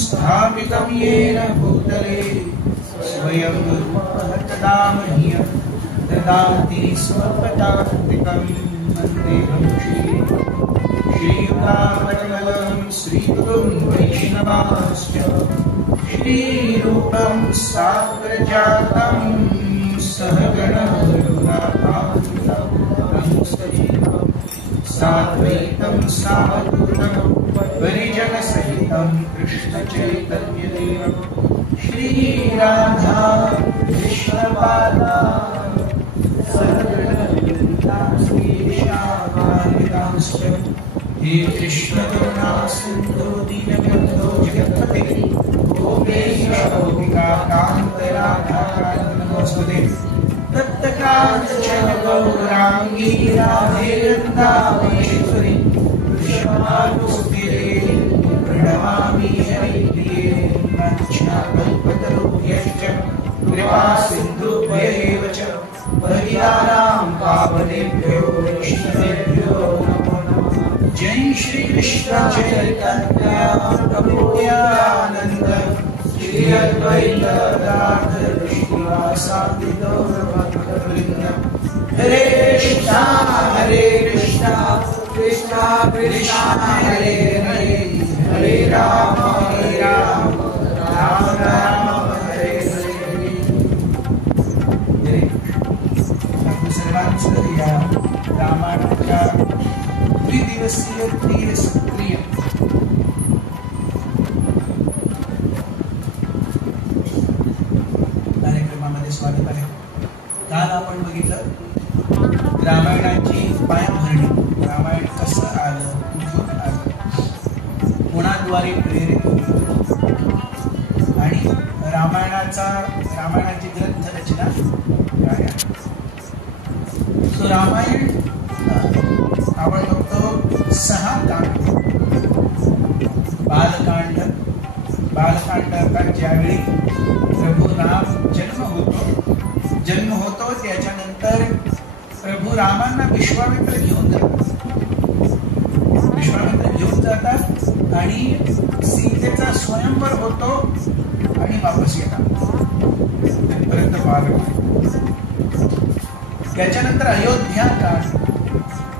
स्थापितं येन भूतले स्वयं तदा मह्यं ददाति स्वपदान्तिकं वन्देऽहं श्रीयुतापटलं श्रीगुरुं वैष्णवांश्च श्रीरूपं साग्रजातं सहगण साद्वैतं सावधूतं परिजन सहितं कृष्ण चैतन्य देव श्री राधा कृष्ण पादा सहगणश्रीशाश्च हे कृष्ण करुणा सिंधु दीनबन्धो जगत्पते गोपेश गोपिका कान्त राधा नमोस्तुते तप्तकाञ्चन गौराङ्गी राधे वृन्दावनेश्वरी कृष्णानुस्तिरे प्रणमामि हरिप्रिये कल्पतरुभ्यश्च कृपा सिन्धुभ्यैव च पतितानां पावनेभ्यो वैष्णवेभ्यो नमो नमः। जय श्री कृष्ण चैतन्य प्रभु नित्यानंद श्री अद्वैत गदाधर श्रीवासादि गौर भक्तवृंद हरे कृष्णा कृष्णा कृष्णा हरे हरे हरे राम राम राम हरे हरे. सर्वांचं या रामायणाच्या द्विदिवसीय त्रिसूत्रीय कार्यक्रमामध्ये स्वागत आहे. काल आपण बघितलं रामायणाची पायाभरणी, रामायण कसं आलं, कुठून आलं, कोणाद्वारे प्रेरित होतं आणि रामायणाची ग्रंथ रचना काय आहे. तो रामायण आपण बघतो 6 कांड. बालकांड ज्यावेळी प्रभू राम जन्म होतो त्याच्यानंतर प्रभू रामांना विश्वामित्र घेऊन जातात आणि सीतेचा स्वयंवर होतो आणि वापस येतात. तिथपर्यंत बालकांड. त्याच्यानंतर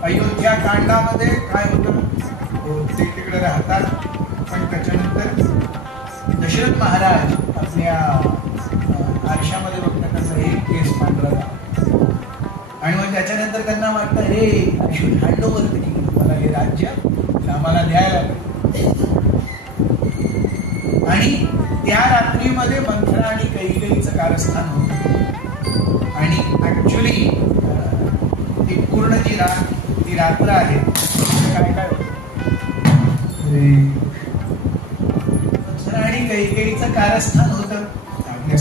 अयोध्या कांडामध्ये काय होतं, ते तिकडे राहतात. पण त्याच्यानंतर दशरथ महाराज आपल्या आरशामध्ये बघतात त्याचा एक केस पांढरा आणि मग त्याच्यानंतर त्यांना वाटतं हे हँड ओव्हर मला हे राज्य आम्हाला द्यायला आणि त्या रात्रीमध्ये मंथरा आणि कैकेयीचं कारस्थान होतं आणि ऍक्च्युली ती पूर्ण ती रात्र आहे काय काय मंथरा आणि कैकेयीचं कारस्थान होतं आपल्या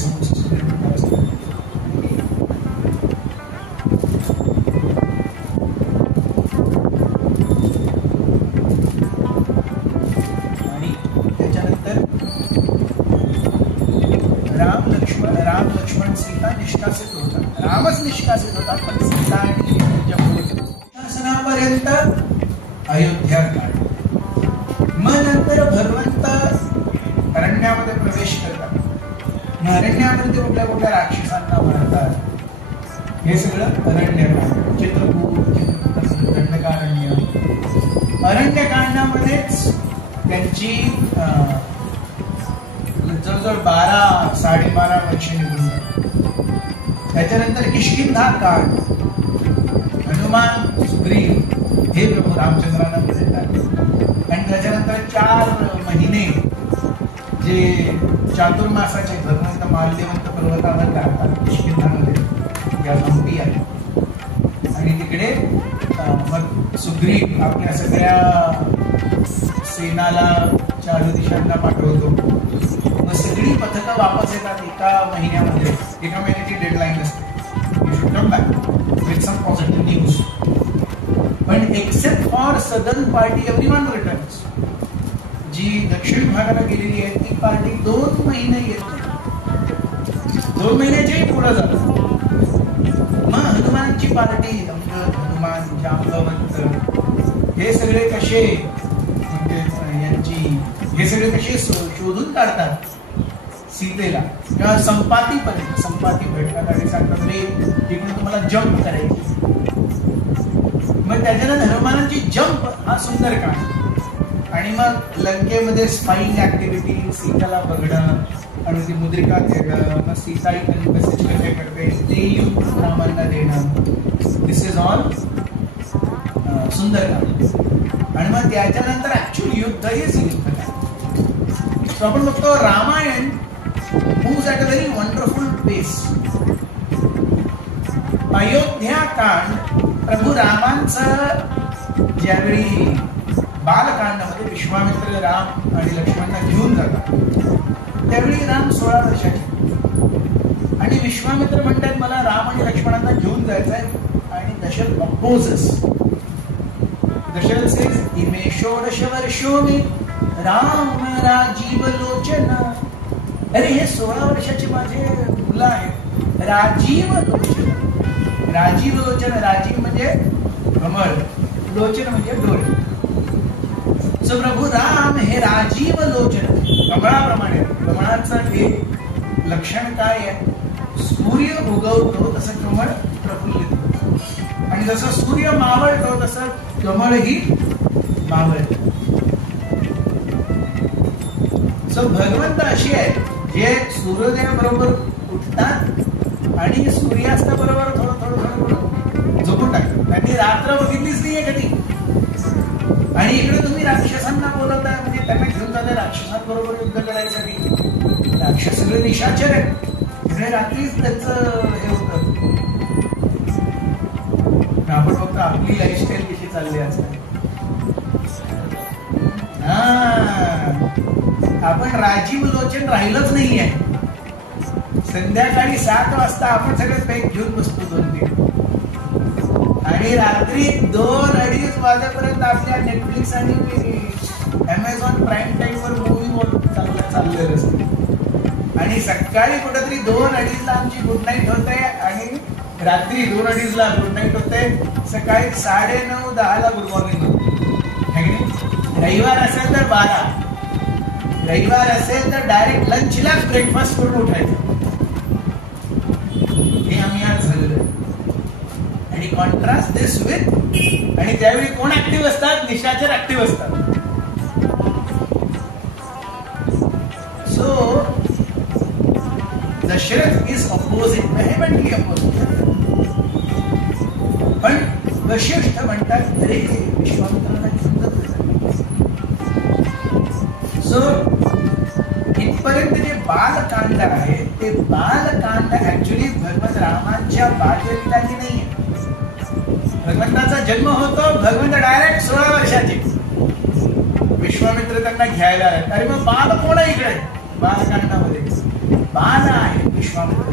राम लक्ष्मण सीता निष्कासित होतात. रामच निष्कासित होतात पण सीता आणि शासनापर्यंत अयोध्या काळ. मग नंतर भगवंत अरण्यामध्ये प्रवेश करतात. मग अरण्यामध्ये ते कुठल्या राक्षसांना मारतात. हे सगळं अरण्यकांड. चित्रकूट दंडकारण्य. अरण्यकांडामध्येच त्यांची जवळजवळ 12-12.5 वर्ष निघून जातात. त्याच्यानंतर किष्किंधा काळ. हनुमान सुग्रीव हे प्रभू रामचंद्रांना भेटतात आणि त्याच्यानंतर 4 महिने जे चातुर्मासाचे भगवंत माल्यवंत पर्वतावर राहतात किष्किंधामध्ये या गंमती आहेत आणि तिकडे मग सुग्रीव आपल्या सगळ्या सेनाला 4 दिशांना पाठवतो. मग सगळी पथकं वापस येतात एका महिन्याची डेडलाईन असते. You should come back with some positive news. पण except for southern party everyone returns. जी दक्षिण भागाला गेलेली आहे ती पार्टी 2 महिने येत नाही. 2 महिन्याच्याही पुढे जातात. मग हनुमानची पार्टी हनुमान जांबवंत हे सगळे कसे हे सगळे कसे शोधून काढतात सीतेला किंवा संपाती भेटतात आणि सांगतात रे तिकडून तुम्हाला जंप करायची. मग त्याच्यानंतर हनुमानाची जंप हा सुंदर काळ आणि मग लंकेमध्ये स्पाईंग ऍक्टिव्हिटी, सीताला बघणं आणि ती मुद्रिका देणं, मग सीता मेसेज कसे करते ते रामांना देणं. दिस इज ऑल सुंदर काळ. आणि मग त्याच्यानंतर ऍक्च्युअली युद्ध सो आपण बघतो Ramayana moves at a very wonderful pace. Ayodhya कांड प्रभू रामांचं ज्यावेळी बालकांडामध्ये विश्वामित्र राम आणि लक्ष्मणला घेऊन जातात त्यावेळी राम 16 वर्षाचे आणि विश्वामित्र म्हणतात मला राम आणि लक्ष्मणांना घेऊन जायचंय आणि दशरथ अपोजेस. दशरथ सेज इमे 16 वर्षो मे राम राजीव लोचन. अरे हे 16 वर्षाचे माझे मुलं आहेत. राजीव लोचन. राजीव लोचन. राजीव म्हणजे कमळ, लोचन म्हणजे डोळे. सो प्रभू राम हे राजीव लोचन, कमळाप्रमाणे. कमळाचं एक लक्षण काय आहे? सूर्य उगवतो तसं कमळ प्रफुल्लित होतं, आणि जसं सूर्य मावळतो तसं कमळही मावळतं. सो भगवंत अशी आहे जे सूर्योदयाबरोबर उठतात आणि सूर्यास्ताबरोबर थोडं थोडं थोडं झोपून टाकतात. त्यांनी रात्र बघितलीच नाहीये कधी. आणि इकडे तुम्ही राक्षसांना बोलवता, म्हणजे त्यांना घेऊन जाता राक्षसांबरोबर युद्ध करायसाठी. राक्षस सगळे निशाचर आहेत. इकडे रात्रीच त्यांचं हे होतं. आपण फक्त आपली लाईफस्टाईल कशी चालली असते. आपण राजीव लोचन राहिलंच नाहीये. संध्याकाळी 7 वाजता आपण सगळे पॅक घेऊन बसतो 2-3, आणि रात्री 2-2:30 वाजेपर्यंत आपल्या नेटफ्लिक्स आणि अमेझॉन प्राईम टाईम वर मूवी चाललेलं असते. आणि सकाळी कुठेतरी 2-2:30 आमची गुड नाईट होते, आणि रात्री 2-2:30 गुड नाईट होते. सकाळी 9:30-10 गुड मॉर्निंग होते. रविवार असेल तर 12, रविवार असेल तर डायरेक्ट लंचला ब्रेकफास्ट करून उठायचं. हे आम्ही आज झालेलं. आणि कॉन्ट्रास्ट दिस विथ, आणि त्यावेळी कोण ऍक्टिव्ह असतात? निशाचर ऍक्टिव्ह असतात. So Dasharath is opposite, vehemently opposite. पण वशिष्ठ म्हणतात अरे विश्वामित्राला सो इथपर्यंत जे बालकांड आहे ते बालकांड ऍक्च्युली भगवंत रामांच्या बाललीलाची नाहीये. भगवंताचा जन्म होतो, भगवंत डायरेक्ट 16 वर्षाचे. विश्वामित्र त्यांना घ्यायला आहे. अरे मग बाल कोण आहे इकडे? बालकांडामध्ये बाल आहे विश्वामित्र,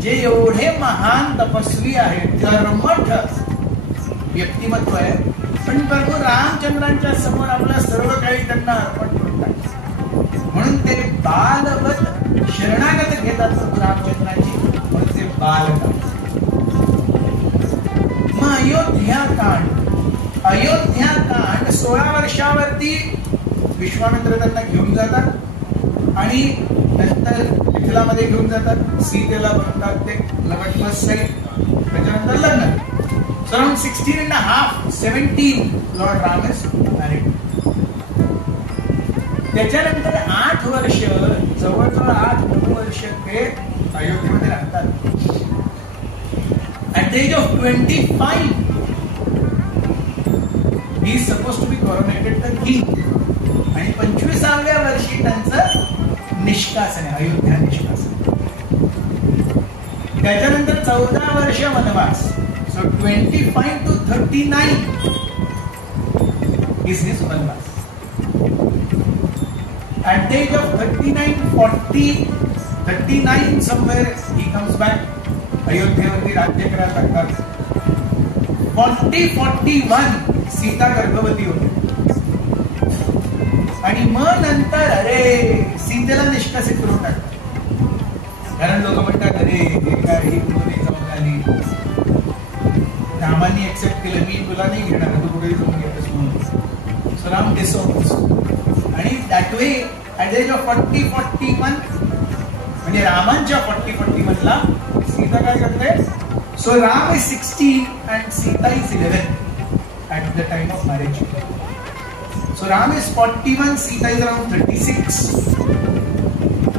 जे एवढे महान तपस्वी आहेत, कर्मठ व्यक्तिमत्व आहे. पण प्रभू रामचंद्रांच्या समोर आपलं सर्व काही त्यांना अर्पण करतात, म्हणून ते बालवत शरणागत घेतात प्रभू रामचंद्रांची, म्हणून ते बालकांड. मग अयोध्याकांड 16 वर्षावरती विश्वामित्र त्यांना घेऊन जातात, आणि नंतर मिथिलामध्ये घेऊन जातात. सीतेला बनतात ते लवटमस साईड, त्याच्यानंतर लग्न. Around 16.5, 17 Lord Ram is married. त्याच्यानंतर 8 वर्ष, जवळजवळ 8-9 वर्ष ते अयोध्येमध्ये राहतात. At the age of 25, he is supposed to be coronated the king. आणि 25व्या वर्षी त्यांचं निष्कासन आहे, अयोध्या निष्कासन. त्याच्यानंतर 14 वर्ष वनवास. So 25 to 39 is his वनवास. At the age of 39 somewhere he comes back. अयोध्येवरती राज्य करायला लागतात. 40-41 सीता गर्भवती होते, आणि मग नंतर अरे सीतेला निष्कासित करून टाकतात. कारण लोक म्हणतात अरे हे काय ही जाऊन आली, रामांनी एक्सेप्ट केलं, मी तुला नाही घेणार, तू कुठेही जाऊन घेतस म्हणून. So Ram dissolves. आणि that way at the age of 40-41 म्हणजे रामांच्या 40-41ला सीता काय करते? So Ram is 16 and Sita is 11 at the time of marriage. So Ram is 41, Sita is around 36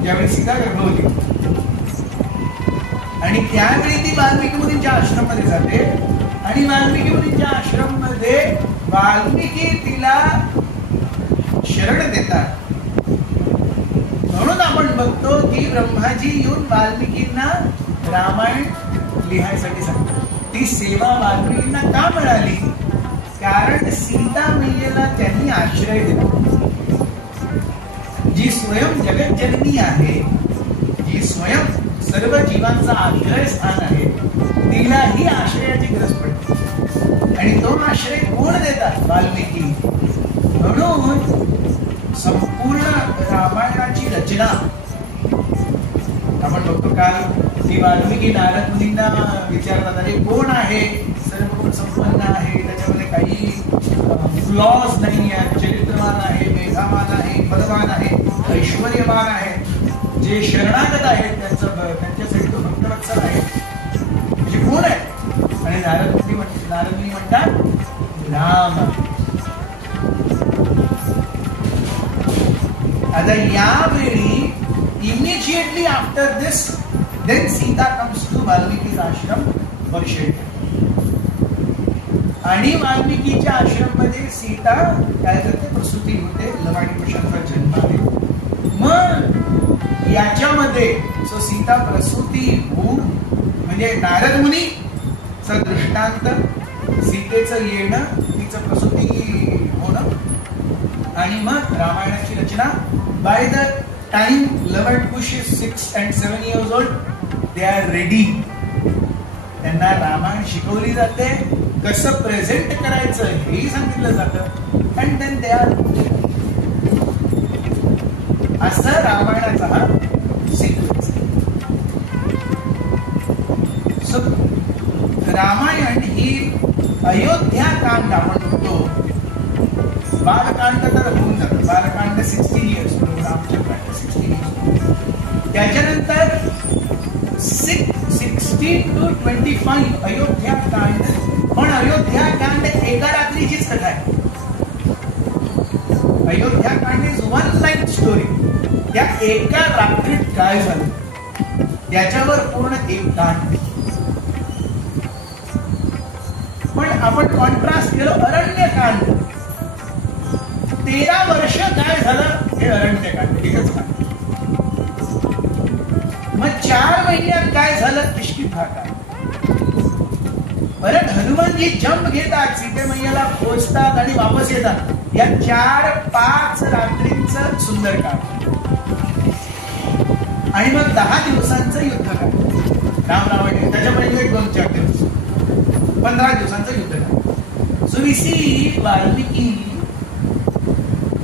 ज्यावेळी सीता गर्भवती. आणि त्यावेळी ती वाल्मिकी मुनींच्या आश्रम मध्ये जाते, आणि वाल्मिकी मुनींच्या आश्रम मध्ये वाल्मिकी तिला शरण देतात. म्हणून आपण बघतो की ब्रह्माजी येऊन वाल्मिकींना रामायण लिहायसाठी सांगतात. ती सेवा वाल्मिकींना का मिळाली? कारण सीता मैयेला त्यांनी आश्रय दिला. जी स्वयं जगज्जननी आहे, जी स्वयं सर्व जीवांचा आश्रय स्थान आहे, तिलाही आश्रयाची गरज पडते. आणि तो आश्रय कोण देतात? वाल्मिकी. म्हणून संपूर्ण रामायणाची रचना आपण बघतो. काल ती वाल्मिकी नारद मुनींना विचारतात, अरे कोण आहे सर्व संपन्न आहे, त्याच्यामध्ये काही फ्लॉज नाही आहे, चरित्रवान आहे, मेधावान आहे, पदवान आहे, ऐश्वर्यवान आहे, जे शरणागत आहेत त्यांच्यासाठी तो भक्तवत्सल आहे, म्हणजे कोण आहे? आणि नारदमुनी म्हणतात राम. आता यावेळी immediately after this then Sita comes to Valmiki's ashram for shelter. आणि वाल्मिकीच्या आश्रम मध्ये सीता काय करते? प्रसूती होते, लव आणि कुशाचा जन्म आहे. मग याच्यामध्ये सो सीता प्रसूती होऊन म्हणजे नारद मुनी चा दृष्टांत, सीतेचं येणं, तिचं प्रसूती होणं, आणि मग रामायणाची रचना. By the time Luv and Kush is 6 and 7 years old, they are ready. त्यांना रामायण शिकवली जाते, कसं प्रेझेंट करायचं हेही सांगितलं जातं, अँड देन दे आर. असं रामायणाचा हा सिक्वेन्स. सो रामायण ही अयोध्या कांड आपण म्हणतो. बालकांड तर होऊन जातं, बालकांड 16 years, रामचंद्रांड 16 years. त्याच्यानंतर 16 to 25 अयोध्या कांड. पण अयोध्या कांड एका रात्रीचीच कथा आहे. अयोध्या कांड इज वन लाईन स्टोरी. त्या एका रात्रीत काय झालं त्याच्यावर पूर्ण एक कांड. पण आपण कॉन्ट्रास्ट केलं अरण्यकांड. 13 वर्ष काय झालं हे अरण्यकांड एकच कांड. मग 4 महिन्यात काय झालं किष्किंधाकांड. परत हनुमानजी जंप घेतात, सीतेमय्याला पोहोचतात आणि वापस येतात. या 4-5 रात्रींचं सुंदरकांड. आणि मग 10 दिवसांचं युद्धकांड. राम रावण त्याच्यामध्ये 2-4 दिवस, 15 दिवसांचं युद्धकांड. सो वी सी वाल्मिकी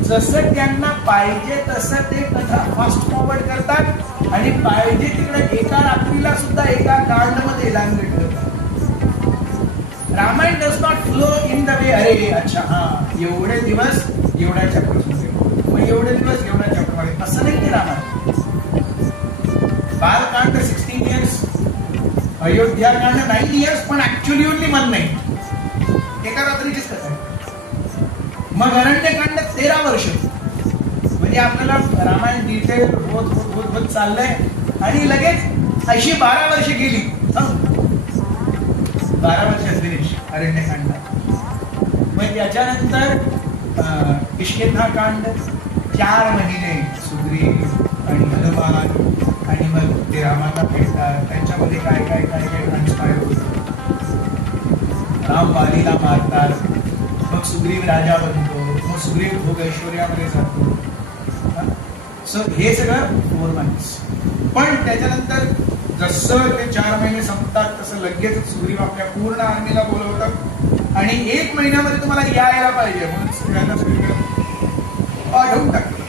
जसं त्यांना पाहिजे तसं ते कथा फास्ट फॉरवर्ड करतात आणि पाहिजे तिकडे एका रात्रीला सुद्धा एका कांड मध्ये इलांगेट करतात. Ramayana does not flow in the way अरे अच्छा हा एवढे दिवस एवढ्या चॅप्टर, मग एवढे दिवस एवढ्या चॅप्टर मध्ये, असं नाही रामायण. बालकांड 16 years, अयोध्याकांड 9 years, पण ऍक्च्युअली ओनली 1 night, एका रात्रीचीच कथा आहे. मग अरण्यकांड 13 वर्ष. म्हणजे आपल्याला रामायण डिटेल होत चाललंय आणि लगेच अशी 12 वर्ष गेली. 12 वर्ष फिनिश अरण्यकांड. मग त्याच्यानंतर किष्किंधाकांड 4 महिने सुग्रीव आणि हनुमान, आणि मग ते रामाला भेटतात. त्यांच्यामध्ये काय काय काय काय ट्रान्सपायर होतं. राम वालीला मारतात, मग सुग्रीव राजा बनतो, मग सुग्रीव भोग ऐश्वर्यामध्ये जातो. सो हे सगळं 4 months. पण त्याच्यानंतर जसं ते 4 महिने संपतात तसं लगेच सुग्रीव आपल्या पूर्ण आर्मीला बोलवतात आणि 1 महिन्यामध्ये तुम्हाला यायला पाहिजे म्हणून सगळ्यांना पाठवून टाकलं.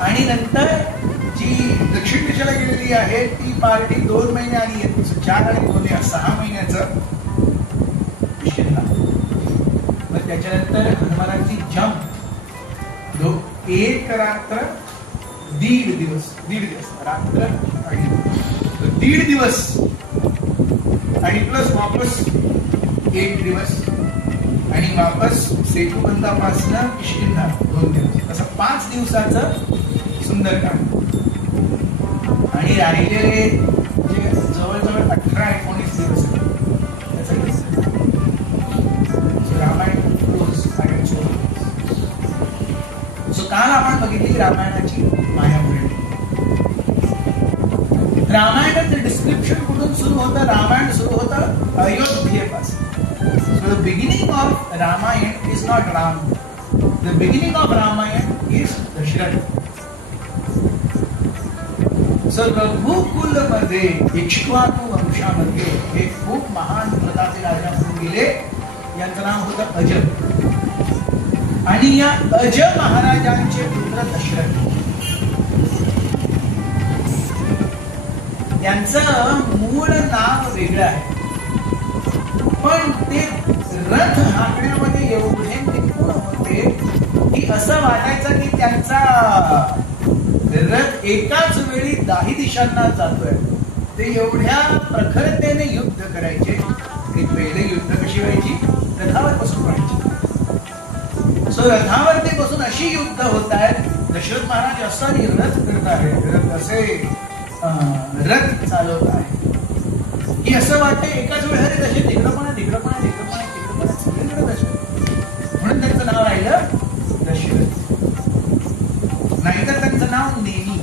आणि नंतर जी दक्षिण दिशेला गेलेली आहे ती पार्टी 2 महिने आणि 4 आणि 2 या 6 महिन्याचं. मग त्याच्यानंतर हनुमानाची जंप 1 रात्र 1.5 दिवस रात्र आणि 1.5 दिवस आणि प्लस वापस 1 दिवस आणि वापस सेतुबंधापासून किष्किंधा 2 दिवस, असं 5 दिवसाचं सुंदरकांड. आणि राहिलेले जे जवळजवळ 18-19 दिवस रामायण. सो काल आपण बघितली रामायणाची मायापुरी. रामायणाचं डिस्क्रिप्शन कुठून सुरू होतं? रामायण सुरू होतं अयोध्येपासून. So the beginning of Ramayana is not Ram, the beginning of Ramayana is Dasharath. So Raghukul मध्ये इक्ष्वाकू वंशामध्ये हे खूप महान प्रतापी राजा म्हणून गेले. यांचं नाव होतं अज. आणि या अज महाराजांचे पुत्र दशरथ. यांचं मूळ नाव वेगळं आहे, पण ते रथ रथ एकाच वेळी 10 दिशांना जातोय, ते एवढ्या प्रखरतेने युद्ध करायचे. ते पहिले युद्ध कशी व्हायची? रथावर बसून व्हायची. सो रथावरती बसून अशी युद्ध होत आहेत. दशरथ महाराज असा रथ करत आहे, असे रथ चालवत आहे की असं वाटतं एकाच वेळेला तसे तिकडपणा सगळीकडे दशरथ. म्हणून त्यांचं नाव राहिलं दशरथ. नाहीतर त्यांचं नाव नेमी.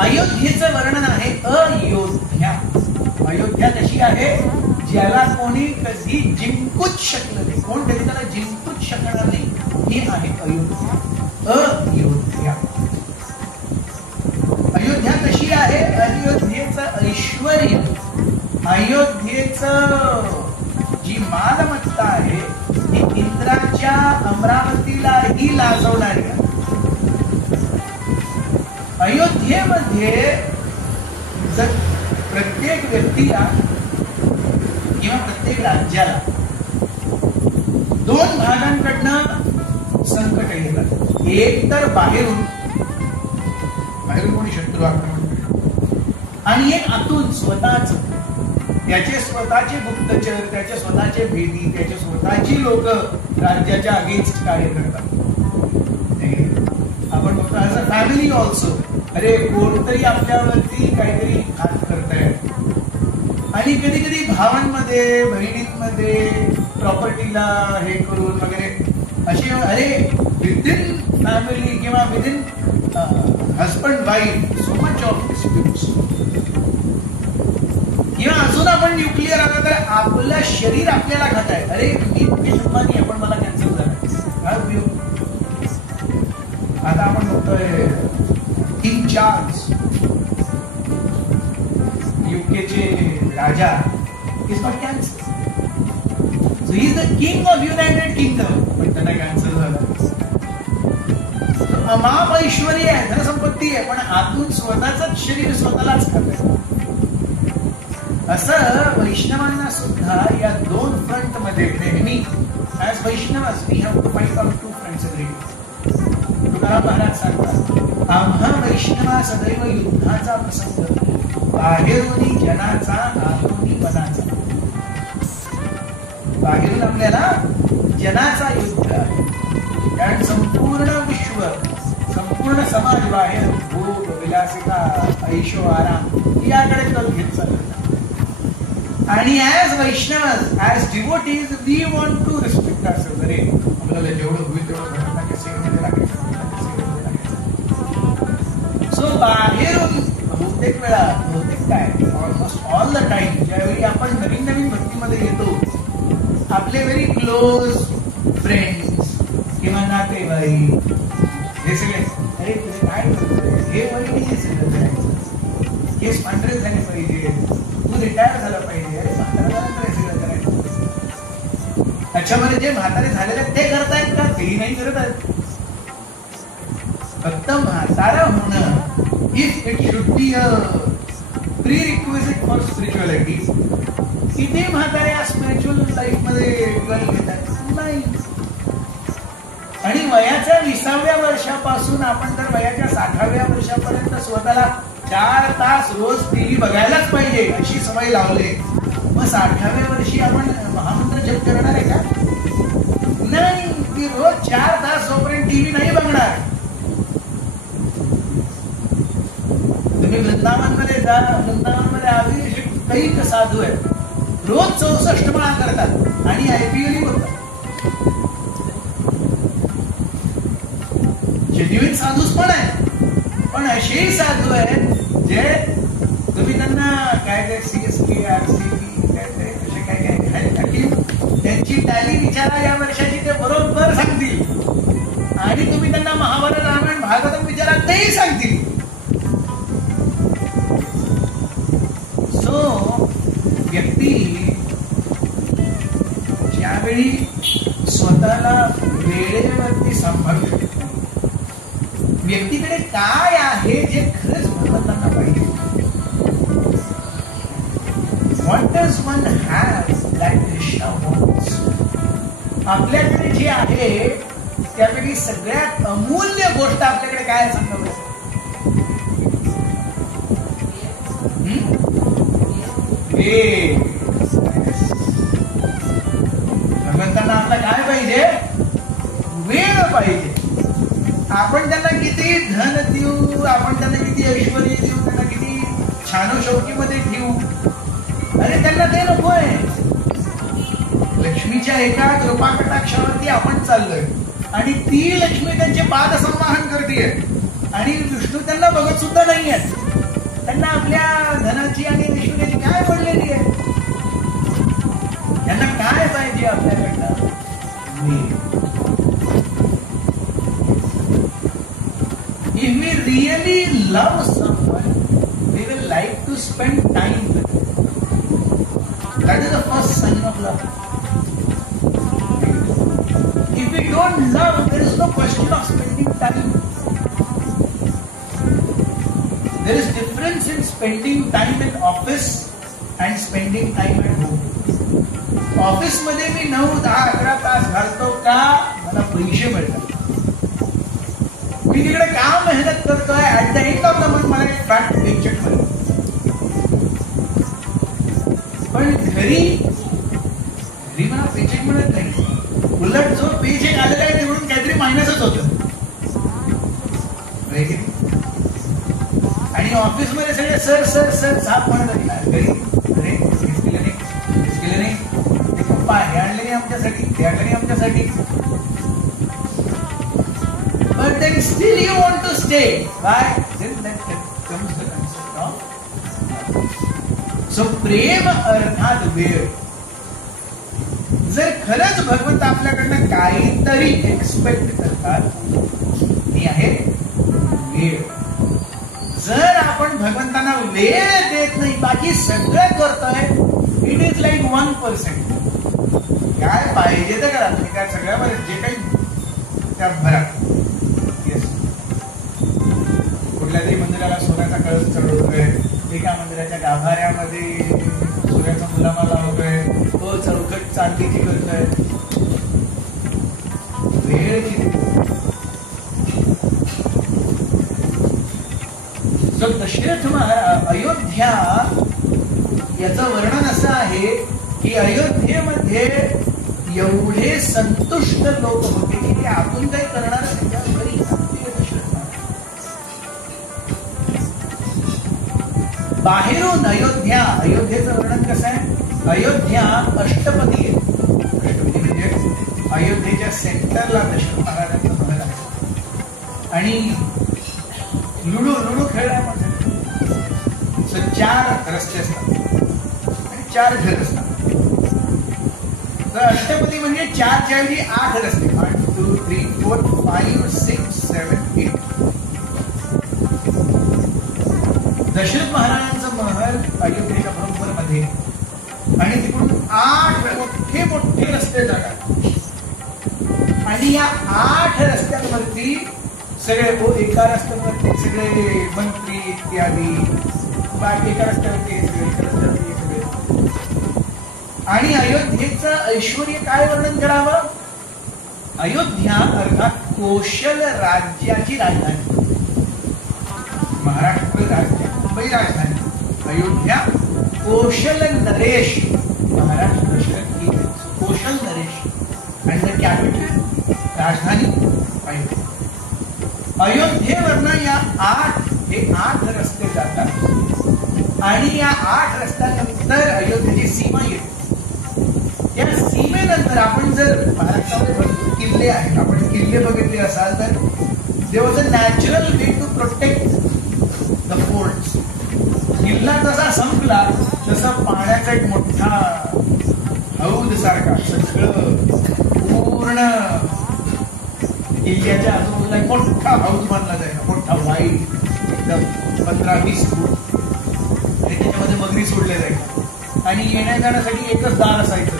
अयोध्येचं वर्णन आहे अयोध्या. अयोध्या कशी आहे? ज्याला कोणी कधी जिंकूच शकलं नाही, कोण कधी त्याला जिंकूच शकणार नाही, ही आहे अयोध्या. अयोध्या. अयोध्या कशी आहे? अयोध्येचं ऐश्वर्य, अयोध्येचं जी मालमत्ता आहे ती इंद्राच्या अमरावतीलाही लाजवणारी आहे. अयोध्येमध्ये जर प्रत्येक व्यक्तीला किंवा प्रत्येक राज्याला 2 भागांकडनं संकट येतात. एक तर बाहेरून कोणी शत्रू आक्रमण करतात, आणि एक आतून स्वतःच. त्याचे स्वतःचे गुप्तचर, त्याचे स्वतःचे भेदी, त्याचे स्वतःची लोक राज्याच्या अगेन्स्ट कार्य करतात. आपण बघतो ऍज अ फॅमिली ऑल्सो. अरे कोणतरी आपल्यावरती काहीतरी घात करताय, आणि कधी कधी भावांमध्ये, बहिणींमध्ये प्रॉपर्टीला हे करून वगैरे अशी, अरे विदिन फॅमिली किंवा within husband wife so much of disputes. किंवा अजून आपण न्यूक्लिअर आला तर आपलं शरीर आपल्याला खात आहे. अरे मी मुकेश अंबानी आहे पण मला कॅन्सर झाला. आता आपण बघतोय किंग चार्ल्स, यूकेचे राजा, is not cancer. So he is the king of United Kingdom, पण त्यांना कॅन्सर झाला. अमाप ऐश्वर्य आहे, धनसंपत्ती आहे, पण आतून स्वतःच शरीर स्वतःलाच खात आहे. असं वैष्णवांना सुद्धा या 2 फ्रंट मध्ये नेहमी as Vaishnavas we have to fight on 2 fronts agree. Tukaram Maharaj सांगतात, आम्हा वैष्णवा सदैव युद्धाचा प्रसंग, बाहेरून जनाचा, आतून मनाचा. बाहेरून आपल्याला जनाचा युद्ध आहे, कारण संपूर्ण विश्व, संपूर्ण समाज बाहेर भोग, विलासिता, ऐशो आराम याकडे कल घेत चालला. आणि as Vaishnav, as devotees, we want to respect असेल. अरे आपल्याला जेवढं होईल तेवढं घरांना सेवेमध्ये लागायचं. सो बाहेरून बहुतेक वेळा, बहुतेक काय, ऑलमोस्ट ऑल द टाइम ज्यावेळी आपण नवीन नवीन भक्तीमध्ये येतो, आपले व्हेरी क्लोज फ्रेंड्स किंवा नातेवाईक हे सगळे, अरे तुझे काय करतोय, हे वय हे सगळं करायचं, केस पांढरे झाले पाहिजे, तू रिटायर झाला पाहिजे. अरे म्हातारा झाल्यानंतर हे सगळं करायचं. त्याच्यामध्ये जे म्हातारे झालेले ते करतायत का? तेही नाही करत आहेत. फक्त म्हातारा होणं, if it should be a pre requisite for spirituality, किती म्हातारे स्पिरिच्युअल लाईफ मध्ये ट्वेल घेतात? नाही. आणि वयाच्या 20व्या वर्षापासून आपण जर वयाच्या 60व्या वर्षापर्यंत स्वतःला 4 तास रोज टीव्ही बघायलाच पाहिजे अशी सवय लावले, मग 60व्या वर्षी आपण महामंत्र जप करणार आहे का? नाही. ती रोज 4 तास जोपर्यंत टीव्ही नाही बघणार. तुम्ही वृंदावनमध्ये जा, वृंदावनमध्ये आधी कैक साधू आहेत, रोज 64 माळा करतात आणि IPL बोलतात. जेन्युइन साधूच पण आहे, पण असेही साधू आहेत जे तुम्ही त्यांना काय ते CSK, RCB काय ते असे काय त्यांची टॅली विचारा या वर्षाची, ते बरोबर सांगतील. आणि तुम्ही त्यांना महाभारत, रामायण, भागवत विचारा, तेही सांगतील. सो व्यक्ती ज्यावेळी स्वतःला वेळेवरती सांभाळू शकते, व्यक्तीकडे काय आहे जे खरंच भगवंतांना पाहिजे. What does one have that Krishna wants? आपल्याकडे जे आहे त्यापैकी सगळ्यात अमूल्य गोष्ट आपल्याकडे काय सांगा बरं? भगवंतांना आपला काय पाहिजे? वेळ पाहिजे. आपण त्यांना किती धन देऊ, आपण त्यांना किती ऐश्वर देऊ, त्यांना किती छानोशौकीमध्ये ठेवू, अरे त्यांना ते नको आहे. लक्ष्मीच्या एका कृपा कटाक्षावरती आपण चाललोय आणि ती लक्ष्मी त्यांचे पाद संवाहन करते आणि विष्णू त्यांना बघत सुद्धा नाहीये. त्यांना आपल्या धनाची आणि ऐश्वर्याची काय पडलेली आहे? त्यांना काय पाहिजे आपल्याकडनं? If we really love someone, we will like to spend time with them. That is the first sign of love. If we don't love, there is no question of spending time. There is difference in spending time in office and spending time at home. Office मध्ये मी 9, 10, 11 तास घालतो का? मला पैसे मिळतात. मी तिकडे काम मेहनत करतोय. At the end of the month मला एक फॅक्ट पेचेक मिळतो. पण घरी मला पेचेक मिळत नाही. उलट जो पेचेक आलेला आहे तेवढून काहीतरी मायनसच होतं. आणि ऑफिसमध्ये सगळे सर सर सर साप म्हणत असतात. घरी अरे हेच केलं नाही, पप्पा हे आणले नाही आमच्यासाठी, ते आणले नाही आमच्यासाठी. But then still you want to stay. Why? Then that comes the concept of. So प्रेम अर्थात वेळ. जर खरंच भगवंत आपल्याकडनं काहीतरी एक्सपेक्ट करतात ती आहे वेळ. जर आपण भगवंतांना वेळ देत नाही, बाकी सगळं करतोय, इट इज लाईक 1%. काय पाहिजे तर करा, काय सगळ्यामध्ये जे काही त्या भरा. कुठल्या तरी मंदिराला सोन्याचा कळस चढवतोय, एका मंदिराच्या गाभाऱ्यामध्ये सूर्याचा मुलामा लावतोय, तो चौकट चांदीची करतोय. वेळ किती. दशरथ अयोध्या याचं वर्णन असं आहे की अयोध्येमध्ये एवढे संतुष्ट लोक होते की ते आतून काही करणार त्यांच्या घरी दशरथ. बाहेरून अयोध्येचं वर्णन कसं आहे? अयोध्या अष्टपदी आहे. अष्टपदी म्हणजे अयोध्येच्या सेंटरला दशरथ महाराजांचं महल आहे आणि लुडो खेळण्यामध्ये 4 रस्ते असतात आणि 4 घर असतात. तर अष्टपदी म्हणजे 4च्या ऐवजी 8 रस्ते. 1, 2, 3, 4, 5, 6, 7, 8. दशरथ महाराजांचं महल अयोध्येच्या बरोबर मध्ये आणि तिकडून 8 मोठे रस्ते जातात आणि या 8 रस्त्यांवरती सगळे एका रस्त्यावरती सगळे मंत्री इत्यादी, बाकी एका रस्त्यावरती सगळे. आणि अयोध्येचं ऐश्वर काय वर्णन करावं? अयोध्या अर्थात कोशल राज्याची राजधानी. महाराष्ट्र राज्य मुंबई राजधानी, अयोध्या कोशल नरेश महाराष्ट्र दशरथ की कोशल नरेश आणि द कॅपिटल राजधानी अयोध्या. अयोध्येवरनं या 8 रस्ते जातात आणि या 8 रस्त्यानंतर अयोध्येची सीमा येते. या सीमेनंतर आपण जर महाराष्ट्रामध्ये भरपूर किल्ले आहेत, आपण किल्ले बघितले असाल तर there was a natural way to protect the forts. किल्ला जसा संपला तसं पाण्याचा एक मोठा हौद सारखा सगळं पूर्ण किल्ल्याच्या आजूबाजूला एक मोठा हाऊस बांधला जायचा, मोठा वाईट एकदम 15-20 फूट आणि त्याच्यामध्ये मगरी सोडले जायचे आणि येण्या जाण्यासाठी एकच दार असायचं.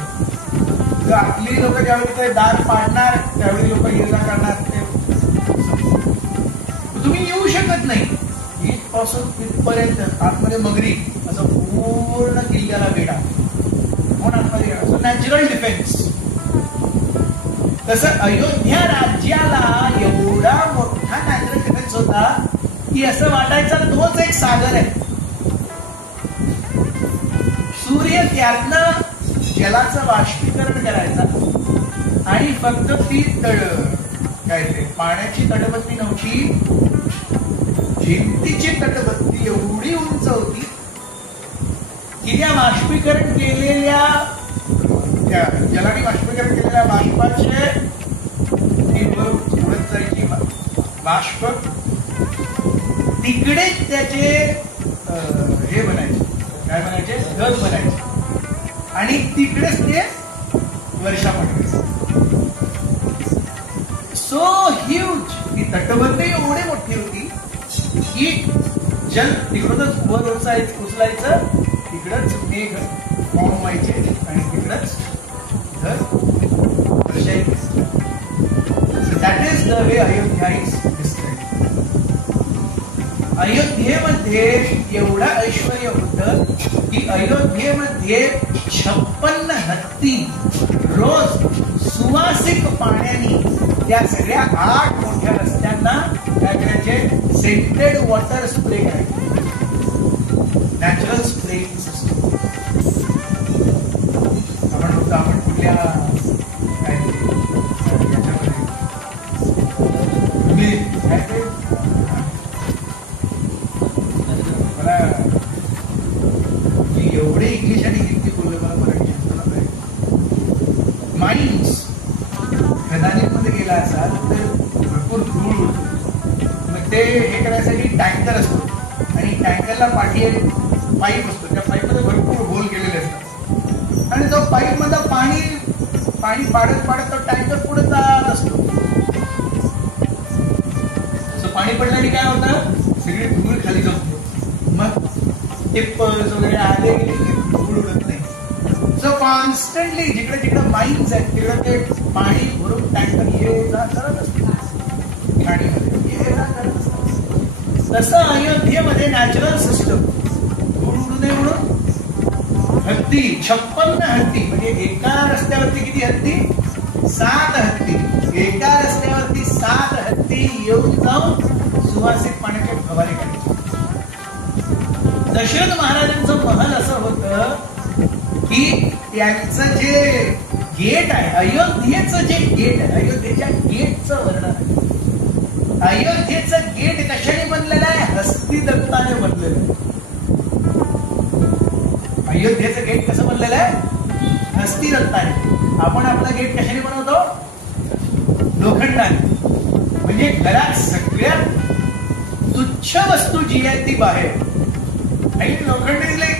तर आपली लोक ज्यावेळी ते दार पाडणार त्यावेळी लोक ये जा करणार. तुम्ही येऊ शकत नाही इथपासून तिथपर्यंत आतमध्ये मगरी असं पूर्ण किल्ल्याला वेढा. म्हणून आतमध्ये नॅचरल डिफेन्स. तसं अयोध्या राज्याला एवढा मोठा नॅचरल डिफेन्स होता की असं वाटायचं तोच एक सागर आहे. सूर्य त्यातनं जलाचं बाष्पीकरण करायचा आणि फक्त ती काय ते पाण्याची तटबंदी नव्हती, भिंतीची तटबंदी एवढी उंच होती की त्या बाष्पीकरण केलेल्या त्या जलाने बाष्पीकरण केलेल्या बाष्पाचे उडत जायची बाष्प तिकडेच त्याचे हे बनायचे, काय बनायचे, ढग बनायचे आणि तिकडेच ते वर्षा पडायचे. सो ह्यूज, ती तटबंदी एवढी मोठी होती की जल तिकडूनच वर उचलायचं, तिकडच मेघ फॉर्म व्हायचे आणि तिकडच ढग वर्षायचे. That is the way Ayodhya is described. अयोध्येमध्ये एवढं ऐश्वर होतं की अयोध्येमध्ये 56 हत्ती रोज सुवासिक पाण्याने त्या सगळ्या 8 मोठ्या रस्त्यांना काय करायचे, सेंटेड वॉटर स्प्रे करायचे, नॅचरल स्प्रेइंग सिस्टम. आपण कुठल्या एवढे इंग्लिश आणि हिंदी बोललं, मला मराठी माइन्स खदानीमध्ये गेला असाल तर भरपूर धूळ होतो. मग ते हे करण्यासाठी टँकर असतो आणि टँकरला पाठी एक पाईप असतो, त्या पाईपमध्ये भरपूर होल केलेले असतात आणि तो पाईप मधलं पाणी पाडत पाडत तो टँकर पुढे जात असतो. पाणी पडल्याने काय होतं, सगळी धूळ खाली जमते, मग टिप्पर्स वगैरे आले की धूळ उडत नाही. सो कॉन्स्टंटली जिकडे जिकडे माइन्स आहेत तिकडे ते पाणी भरून टँकर ये जा करत असतात खाणीमध्ये, ये जा करत असतात. तसं अयोध्येमध्ये नॅचरल सिस्टम, धूळ उडू नये म्हणून हत्ती 56 हत्ती, म्हणजे एका रस्त्यावरती किती हत्ती, 7 हत्ती, एका रस्त्यावरती 7 हत्ती येऊन जाऊन सुवासिक पाण्याचे फवारे करायचे. दशरथ महाराजांचं महल असं होतं की त्यांचं जे गेट आहे, अयोध्येचं जे गेट आहे, अयोध्येच्या गेटचं वर्णन आहे. अयोध्येचं गेट कशाने बनलेलं आहे, हस्तिदत्ताने बनलेलं आहे. अयोध्येचं गेट कसं बनलेलं आहे, हस्तिदत्ताने. आपण आपलं गेट कशाने बनवतो, लोखंडाने. म्हणजे घरात सगळ्यात तुच्छ वस्तू जी आहे ती बाहेर, आणि लोखंड दिले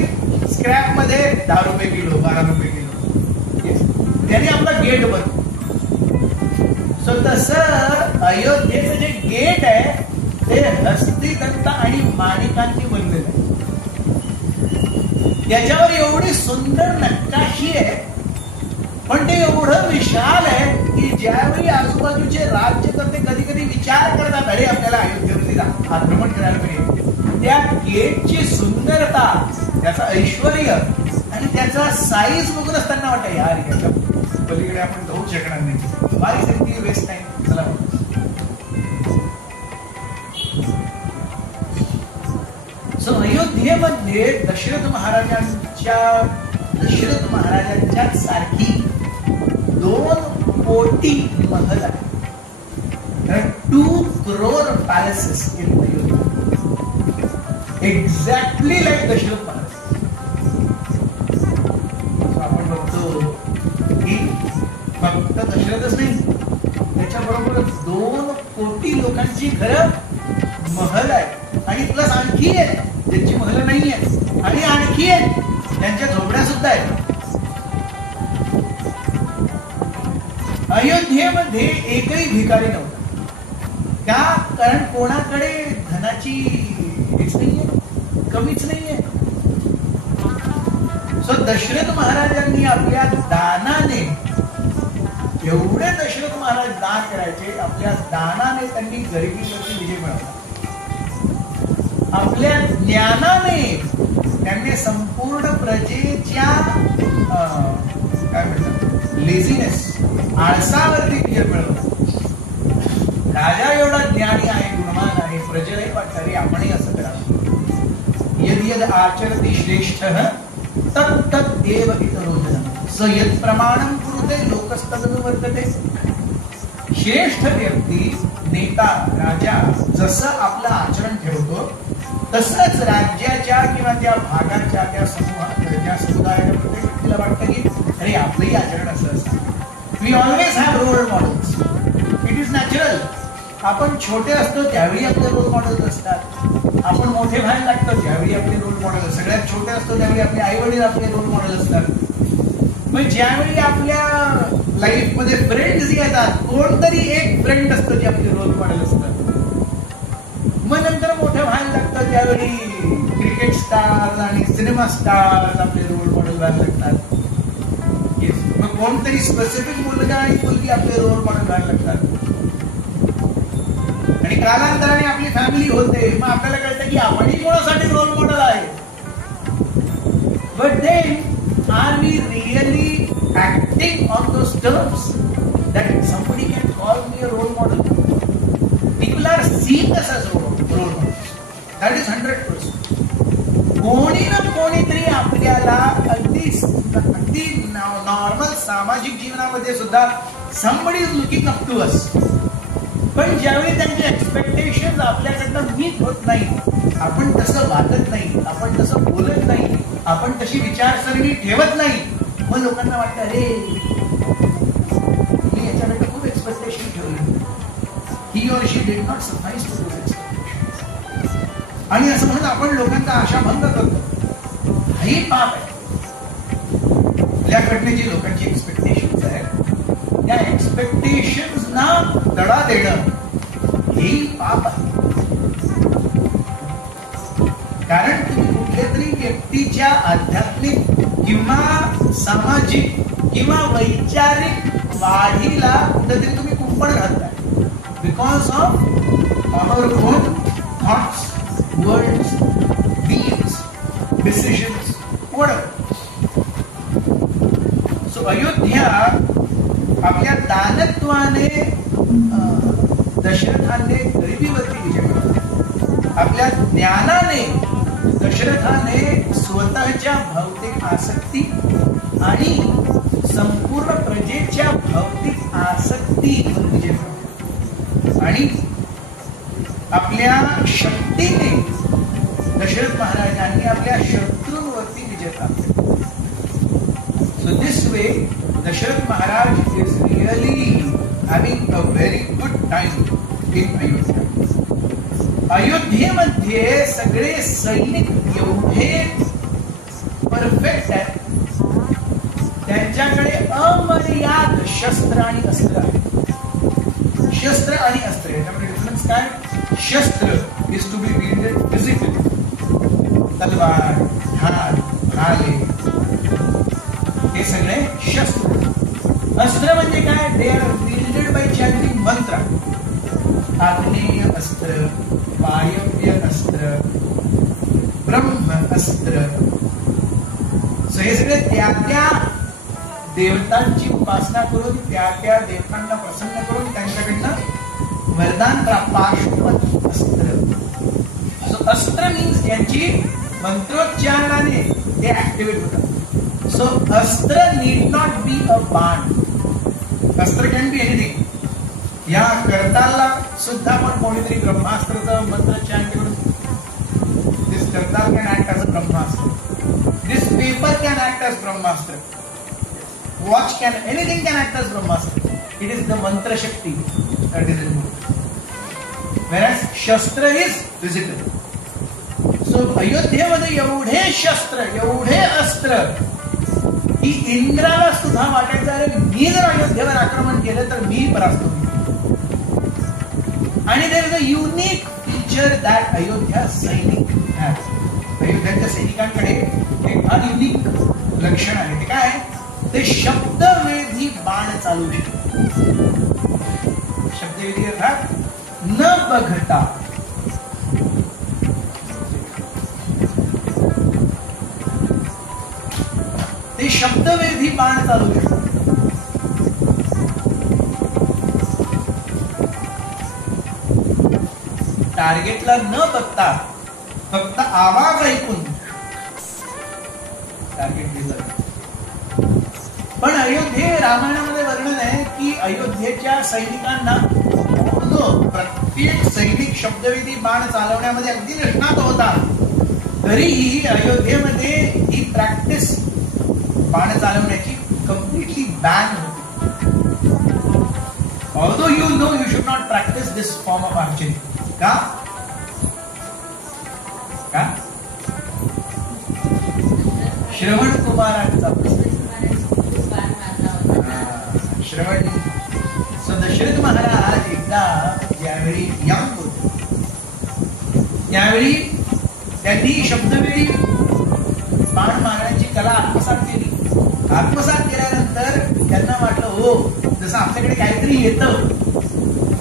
स्क्रॅप मध्ये 10 रुपये किलो, 12 रुपये किलो, त्याने आपला गेट बनतो. सो तसं अयोध्येचं जे गेट आहे ते हस्तिदत्त आणि माणिकांची बनलेलं आहे. त्याच्यावर एवढी सुंदर नकाशी आहे, पण ते एवढं विशाल आहे की ज्यावेळी आजूबाजूचे राज्यकर्ते कधी कधी विचार करतात, अरे आपल्याला अयोध्येवरती आक्रमण करायला पाहिजे, त्या गेटची सुंदरता, त्याचं ऐश्वर आणि त्याचा साईज बघूनच त्यांना वाटतं, यार याच्या पलीकडे आपण जाऊ शकणार नाही, वाय इज वेस्ट टाइम, चला. सो अयोध्येमध्ये दशरथ महाराजांच्या सारखी 2 कोटी महल आहे. 2 crore palaces in Ayodhya. Exactly like Dasharath Maharaj. आपण बघतो की फक्त दशरथच नाही, त्याच्याबरोबर 2 कोटी लोकांची घरं, महल आहे आणि प्लस आणखी आहेत ज्यांची महल नाही आहेत, आणि आणखी आहेत त्यांच्या झोपड्या सुद्धा आहेत. अयोध्येमध्ये एकही भिकारी नव्हता. का? कारण कोणाकडे धनाची हेच नाहीये, कमीच नाहीये. सो दशरथ महाराजांनी आपल्या दानाने, एवढे दशरथ महाराज दान करायचे, आपल्या दानाने त्यांनी गरिबीवरती विजय मिळवला. आपल्या ज्ञानाने त्यांनी संपूर्ण प्रजेच्या काय म्हणतात, लेझीनेस, आळसावरती राज्य मिळवलं. राजा एवढा ज्ञानी आहे, गुणवान आहे, प्रजेलाही वाटतं रे आपणही असं करावं. यद यद आचरति श्रेष्ठः तत् तत् एव इतरोजनम् स यत् प्रमाणं कुरुते लोकस्तदनुवर्तते. श्रेष्ठ व्यक्ती, नेता, राजा जसं आपलं आचरण ठेवतो तसंच राज्याच्या किंवा त्या भागाच्या, त्या समूहाच्या, त्या समुदायाच्या प्रत्येक व्यक्तीला वाटतं की अरे आपलंही आचरण असं असतं. We always have role models. It is natural. आपण छोटे असतो त्यावेळी आपले रोल मॉडेल्स असतात. आपण मोठे व्हायला लागतो त्यावेळी आपले रोल मॉडेल, सगळ्यात छोटे असतो त्यावेळी आपले आई वडील आपले रोल मॉडेल असतात. मग ज्यावेळी आपल्या लाईफ मध्ये फ्रेंड्स येतात, कोणतरी एक फ्रेंड असतं जे आपले रोल मॉडेल असतात. मग नंतर मोठे व्हायला लागतं त्यावेळी क्रिकेट स्टार आणि सिनेमा स्टार आपले रोल मॉडेल व्हायला लागतात. मग कोणतरी स्पेसिफिक मुलगा आणि मुलगी आपले रोल मॉडेल व्हायला लागतात. आणि कालांतराने आपली फॅमिली होते, मग आपल्याला कळतं की आपणही कोणासाठी रोल मॉडेल आहे. But then are we really acting on those terms that somebody can call me a role model? People are seeing us as role model. That is 100%. कोणी ना कोणीतरी आपल्याला अगदी नॉर्मल सामाजिक जीवनामध्ये सुद्धा somebody is looking up to us. पण ज्यावेळी त्यांचे एक्सपेक्टेशन आपल्याकडनं मीट होत नाही, आपण तसं वागत नाही, आपण तसं बोलत नाही, आपण तशी विचारसरणी ठेवत नाही, मग लोकांना वाटतं अरे मी याच्याकडे खूप एक्सपेक्टेशन ठेवली. He or she did not suffice to those expectation. आणि असं म्हणून आपण लोकांचा आशाभंग करतो. ही पाप आहे. आपल्याकडनं जी लोकांची एक्सपेक्टेशन्स आहेत त्या एक्सपेक्टेशन्स ना तडा देणं हे पाप आहे. कारण तुम्ही कुठल्या तरी व्यक्तीच्या आध्यात्मिक किंवा सामाजिक किंवा वैचारिक वाढीला कुठेतरी तुम्ही कुंपण घालताय because of hour on thoughts, words, deeds, decisions, whatever. So Ayodhya आपल्या दानत्वाने दशरथाने गरिबीवरती विजय मिळवला. आपल्या ज्ञानाने दशरथाने स्वतःच्या भौतिक आसक्ती आणि संपूर्ण प्रजेच्या भौतिक आसक्तीवर विजय मिळवला. आणि आपल्या शक्तीने दशरथ महाराजांनी आपल्या शत्रूंवरती विजय प्राप्त केला. So this way, Dasharatha Maharaj is really having a very good time in Ayodhya. अयोध्येमध्ये सगळे सैनिक एवढे परफेक्ट आहेत, त्यांच्याकडे अमर्याद शस्त्र आणि अस्त्र आहेत. शस्त्र आणि अस्त्र याच्यामध्ये डिफरन्स काय? शस्त्र इज टू बी विल्डेड फिजिकली, तलवार, ढाल, भाले, हे सगळे शस्त्र. अस्त्र म्हणजे काय? दे आर विल्डेड बाय चॅन्टिंग मंत्र. आग्नेय अस्त्र, वायव्य अस्त्र, ब्रह्म अस्त्र. सो हे सगळे त्या त्या देवतांची उपासना करून, त्या त्या देवतांना प्रसन्न करून त्यांच्याकडनं वरदान पाशुपत अस्त्र. सो अस्त्र मीन्स त्यांची मंत्रोच्चारणाने ते ऍक्टिव्हेट होतात. So, अस्त्र need not be a बाण. अस्त्र can be anything. या करतालला सुद्धा पण कोणीतरी ब्रह्मास्त्राचं मंत्र चॅन्ट करून this करताल can act as a Brahmastra. This paper can act as Brahmastra. Watch can, anything can act as Brahmastra. It is the mantra shakti that is involved. Whereas शस्त्र is physical. So, अयोध्येमध्ये एवढे शस्त्र, एवढे अस्त्र की इंद्राला सुद्धा वाटायचं अरे मी जर अयोध्येवर आक्रमण केलं तर मी परास्त होईल. आणि there is a unique feature that Ayodhya sainik has. अयोध्याच्या सैनिकांकडे एक फार युनिक लक्षण आहे. ते काय? ते शब्दवेधी बाण चालू शकतात. शब्दवेधी अर्थात न बघता ते शब्दवेधी बाण चालू शकतात. टार्गेटला न बघता फक्त आवाज ऐकून टार्गेट दिलं. पण रामायणामध्ये वर्णन आहे की अयोध्येच्या सैनिकांना प्रत्येक सैनिक शब्दविधी बाण चालवण्यामध्ये अगदी निष्णात होता, तरीही अयोध्येमध्ये ही प्रॅक्टिस बाण चालवण्याची कम्प्लिटली बॅन होती. Although you know you should not practice this form of archery. का? श्रवण कुमारांचा श्रवण. दशरथ महाराज एकदा ज्यावेळी यंग होते त्यावेळी त्यांनी शब्दवेळी बाण मारण्याची कला आत्मसात केली. आत्मसात केल्यानंतर त्यांना वाटलं हो जसं आपल्याकडे काहीतरी येतं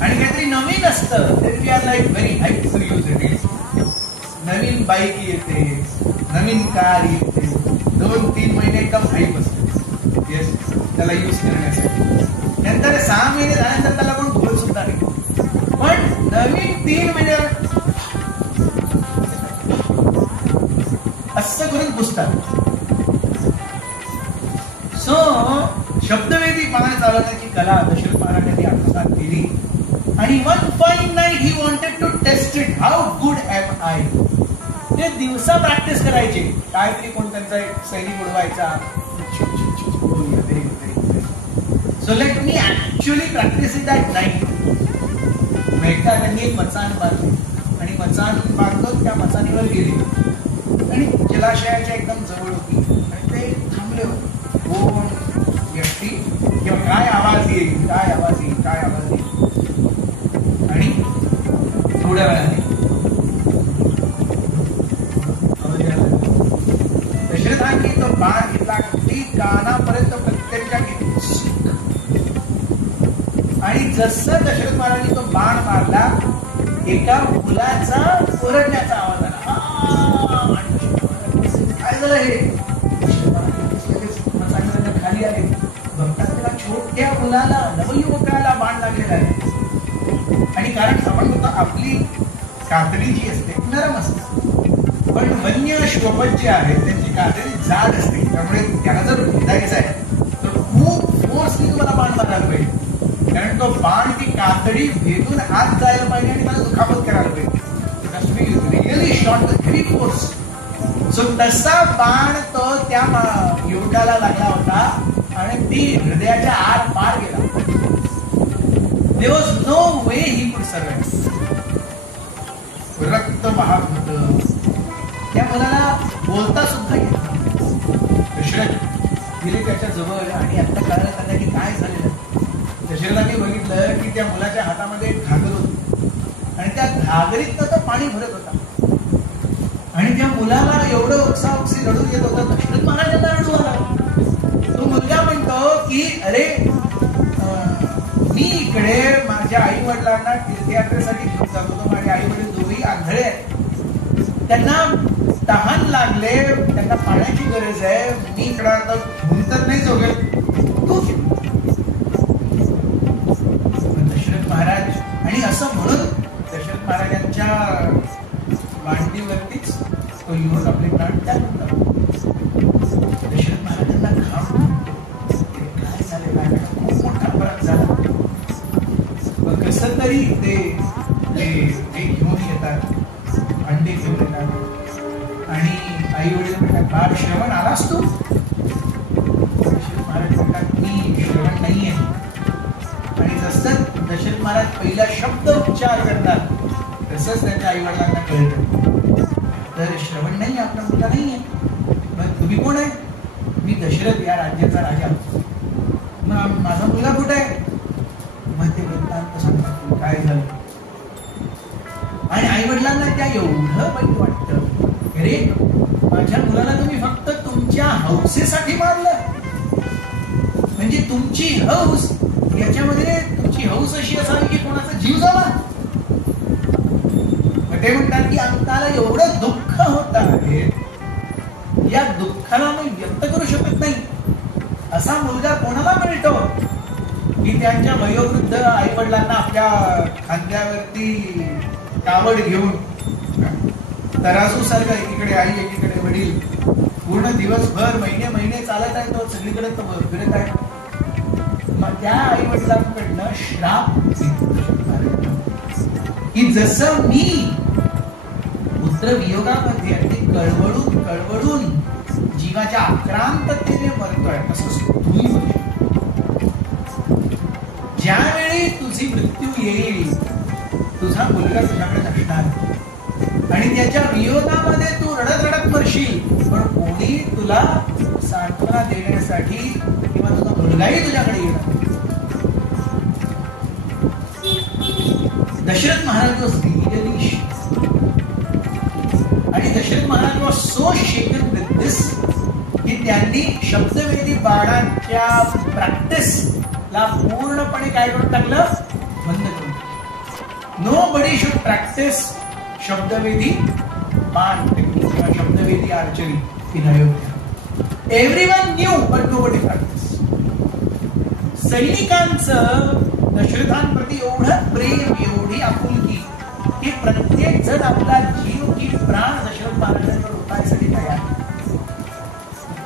आणि काहीतरी नवीन असतं, we are like very hype to use it. नवीन बाईक येते, नवीन कार येते, 2-3 महिने एकदम हाईप असते येस त्याला यूज करण्यासाठी. नंतर 6 महिने झाल्यानंतर त्याला कोण बोल सुद्धा नाही, पण नवीन 3 महिने असं करून पुसतात. सो शब्दवेधी बाण चालवण्याची कला दशरथ महाराजांनी आत्मसात केली. आणि one fine night he wanted to test it, how good am I. ते दिवसा प्रॅक्टिस करायचे, काहीतरी कोण त्यांचा एक सैनिक उडवायचा. So let me actually practice it at night. एकदा त्यांनी एक मचाण बांधली आणि मचाण बांधून त्या मचाणीवर गेले आणि जलाशयाच्या एकदम जवळ होती आणि ते थांबले होते. कोण व्यक्ती किंवा काय आवाज येईल, काय आवाज येईल, काय आवाज येईल. आणि थोड्या वेळाने दशरथांनी तो बाण घेतला, अगदी कानापर्यंत प्रत्येकाच्या आणि जसं दशरथ महाराजांनी तो बाण मारला एका मुलाचा ओरडण्याचा आवाज आला. काय झालं हे? खाली आले, बघतात त्याला छोट्या मुलाला नवयुवकाला बाण लागलेला आहे. आणि कारण आपण बघतो आपली कातडी जी असते नरम असते, पण वन्य श्वपत जे आहे त्यांची कातडी जाड असते, त्यामुळे त्याला जर भेदायचं आहे तर खूप फोर्सली तुम्हाला बाण मारायला पाहिजे. कारण तो बाण ती कातडी भेदून आत जायला पाहिजे आणि मला दुखापत करायला पाहिजे. Really shot with heavy force. So तसा बाण तो त्या युवकाला लागला होता आणि ती हृदयाच्या आर पार गेला. There was no way he could survive. रक्त वाहत होतं, त्या मुलाला बोलता सुद्धा येत नव्हतं. दशरथ गेले त्याच्या जवळ आणि आता कळलं त्यांना की काय झालेलं. दशरथांनी बघितलं की त्या मुलाच्या हातामध्ये एक घागर होती आणि त्या घागरीत तो पाणी भरत होता आणि त्या मुलाला एवढं ओक्साओक्सी रडून येत होतं. दशरथ महाराजांना रडू आला. तो मुलगा म्हणतो की अरे मी इकडे माझ्या आई वडिलांना तीर्थयात्रेसाठी घेऊन जात होतो. माझे आई वडील दोघेही आंधळे आहेत, त्यांना तहान लागले, त्यांना पाण्याची गरज आहे. मी इकडे आता घेऊन तर नाही जोगेल, तू दशरथ महाराज. आणि असं म्हणून दशरथ महाराजांच्या मांडीवरतीच तो युवक आपले प्राण त्याग होता. दशरथ महाराजांना घाम काय झालेला आहे, खूप मोठा फरक झाला. कसं तरी ते घेऊन येतात, अंडे घेऊन येतात आणि आई वडील म्हणतात बाळ श्रवण आलास तू? दशरथ महाराज म्हणतात मी श्रवण नाहीये. आणि जसं दशरथ महाराज पहिला शब्द उच्चार करतात तसंच त्यांच्या आई वडिलांना कळतं तर श्रवण नाही, आपला मुलगा नाहीये. मग तुम्ही कोण आहे? मी दशरथ या राज्याचा राजा. मग माझा मुलगा कुठे आहे? मग ते वृत्तांत सांगतात काय झालं. आणि आई वडिलांना त्या एवढं वाईट वाटतं, अरे माझ्या मुलाला तुम्ही फक्त तुमच्या हौसेसाठी मारलं. म्हणजे तुमची हौस, याच्यामध्ये तुमची हौस अशी असावी की कोणाचा जीव जावा. ते म्हणतात की आम्हाला एवढं दुःख होत आहे, या दुःखाला मी व्यक्त करू शकत नाही. असा मुलगा कोणाला मिळतो की त्यांच्या वयोवृद्ध आई वडिलांना आपल्या खांद्यावरती कावड घेऊन तराजू सारखा एकीकडे आई एकीकडे वडील पूर्ण दिवसभर महिने महिने चालत आहे तो सगळीकडे तो फिरत आहे. मग त्या आई वडिलांकडनं श्राप की जसं मी पुत्र वियोगामध्ये अगदी कळवळून कळवळून जीवाच्या आक्रांततेने मरतोय तसंच तुम्ही मरतो. ज्यावेळी तुझी मृत्यू येईल तुझा मुलगा तुझ्याकडे नसणार आणि त्याच्या वियोगामध्ये तू रडत रडत मरशील, पण कोणी तुला सांत्वना देण्यासाठी किंवा तुझा मुलगाही तुझ्याकडे येणार. दशरथ महाराज वॉज रियली आणि Dasharath Maharaj was so shaken with this की त्यांनी शब्दवेदी बाणांच्या प्रॅक्टिसला पूर्णपणे काय करून टाकलं, बंद करून. नोबडी शुड प्रॅक्टिस शब्दवेदी बाण किंवा शब्दवेदी archery in Ayodhya. Everyone knew but nobody practice. सैनिकांचं दशरथांप्रती एवढं प्रेम एवढी आपुलकी की प्रत्येक जण आपला जीव की प्राण दशरथ महाराजांवर उतारण्यासाठी तयार.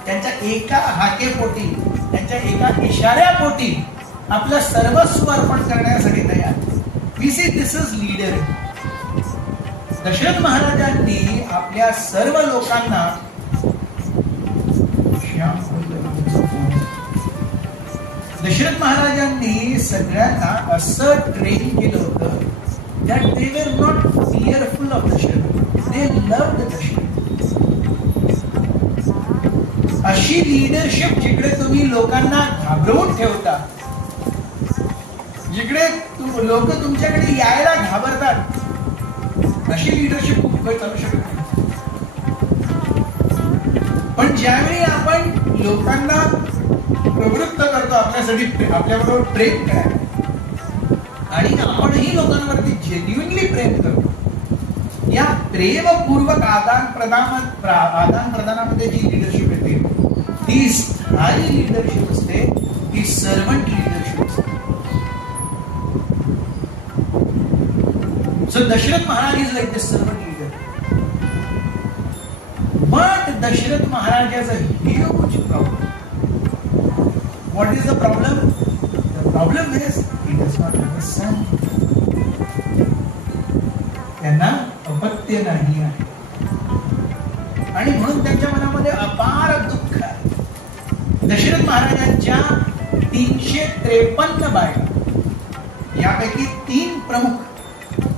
त्यांच्या एका हाकेपोटी त्यांच्या एका इशाऱ्यापोटी आपलं सर्वस्व अर्पण करण्यासाठी तयार. We see this is leader. Dasharath महाराजांनी आपल्या सर्व लोकांना दशरथ महाराजांनी सगळ्यांना असं ट्रेन केलं होतं that they were not fearful of Dasharath. They loved Dasharath. अशी लीडरशिप जिकडे तुम्ही लोकांना घाबरवून ठेवता, जिकडे लोक तुमच्याकडे यायला घाबरतात, अशी लीडरशिप खूप वेळ चालू शकत नाही. पण ज्यावेळी आपण लोकांना प्रवृत्त करतो आपल्यासाठी आपल्याबरोबर प्रेम करायला आणि आपणही लोकांवरती जेन्युइनली प्रेम करतो, या प्रेमपूर्वक आदान प्रदानामध्ये जी लिडरशिप येते ती स्थायी लिडरशिप असते, ती सर्वंट लिडरशिप असते. So Dasharath Maharaj is like this servant leader. But Dasharath Maharaj has a huge problem. What is the problem? The problem is he does not have a son. त्यांना अपत्य नाही आहे आणि म्हणून त्यांच्या मनामध्ये अपार दुःख आहे. दशरथ महाराजांच्या 353 बायका, यापैकी 3 प्रमुख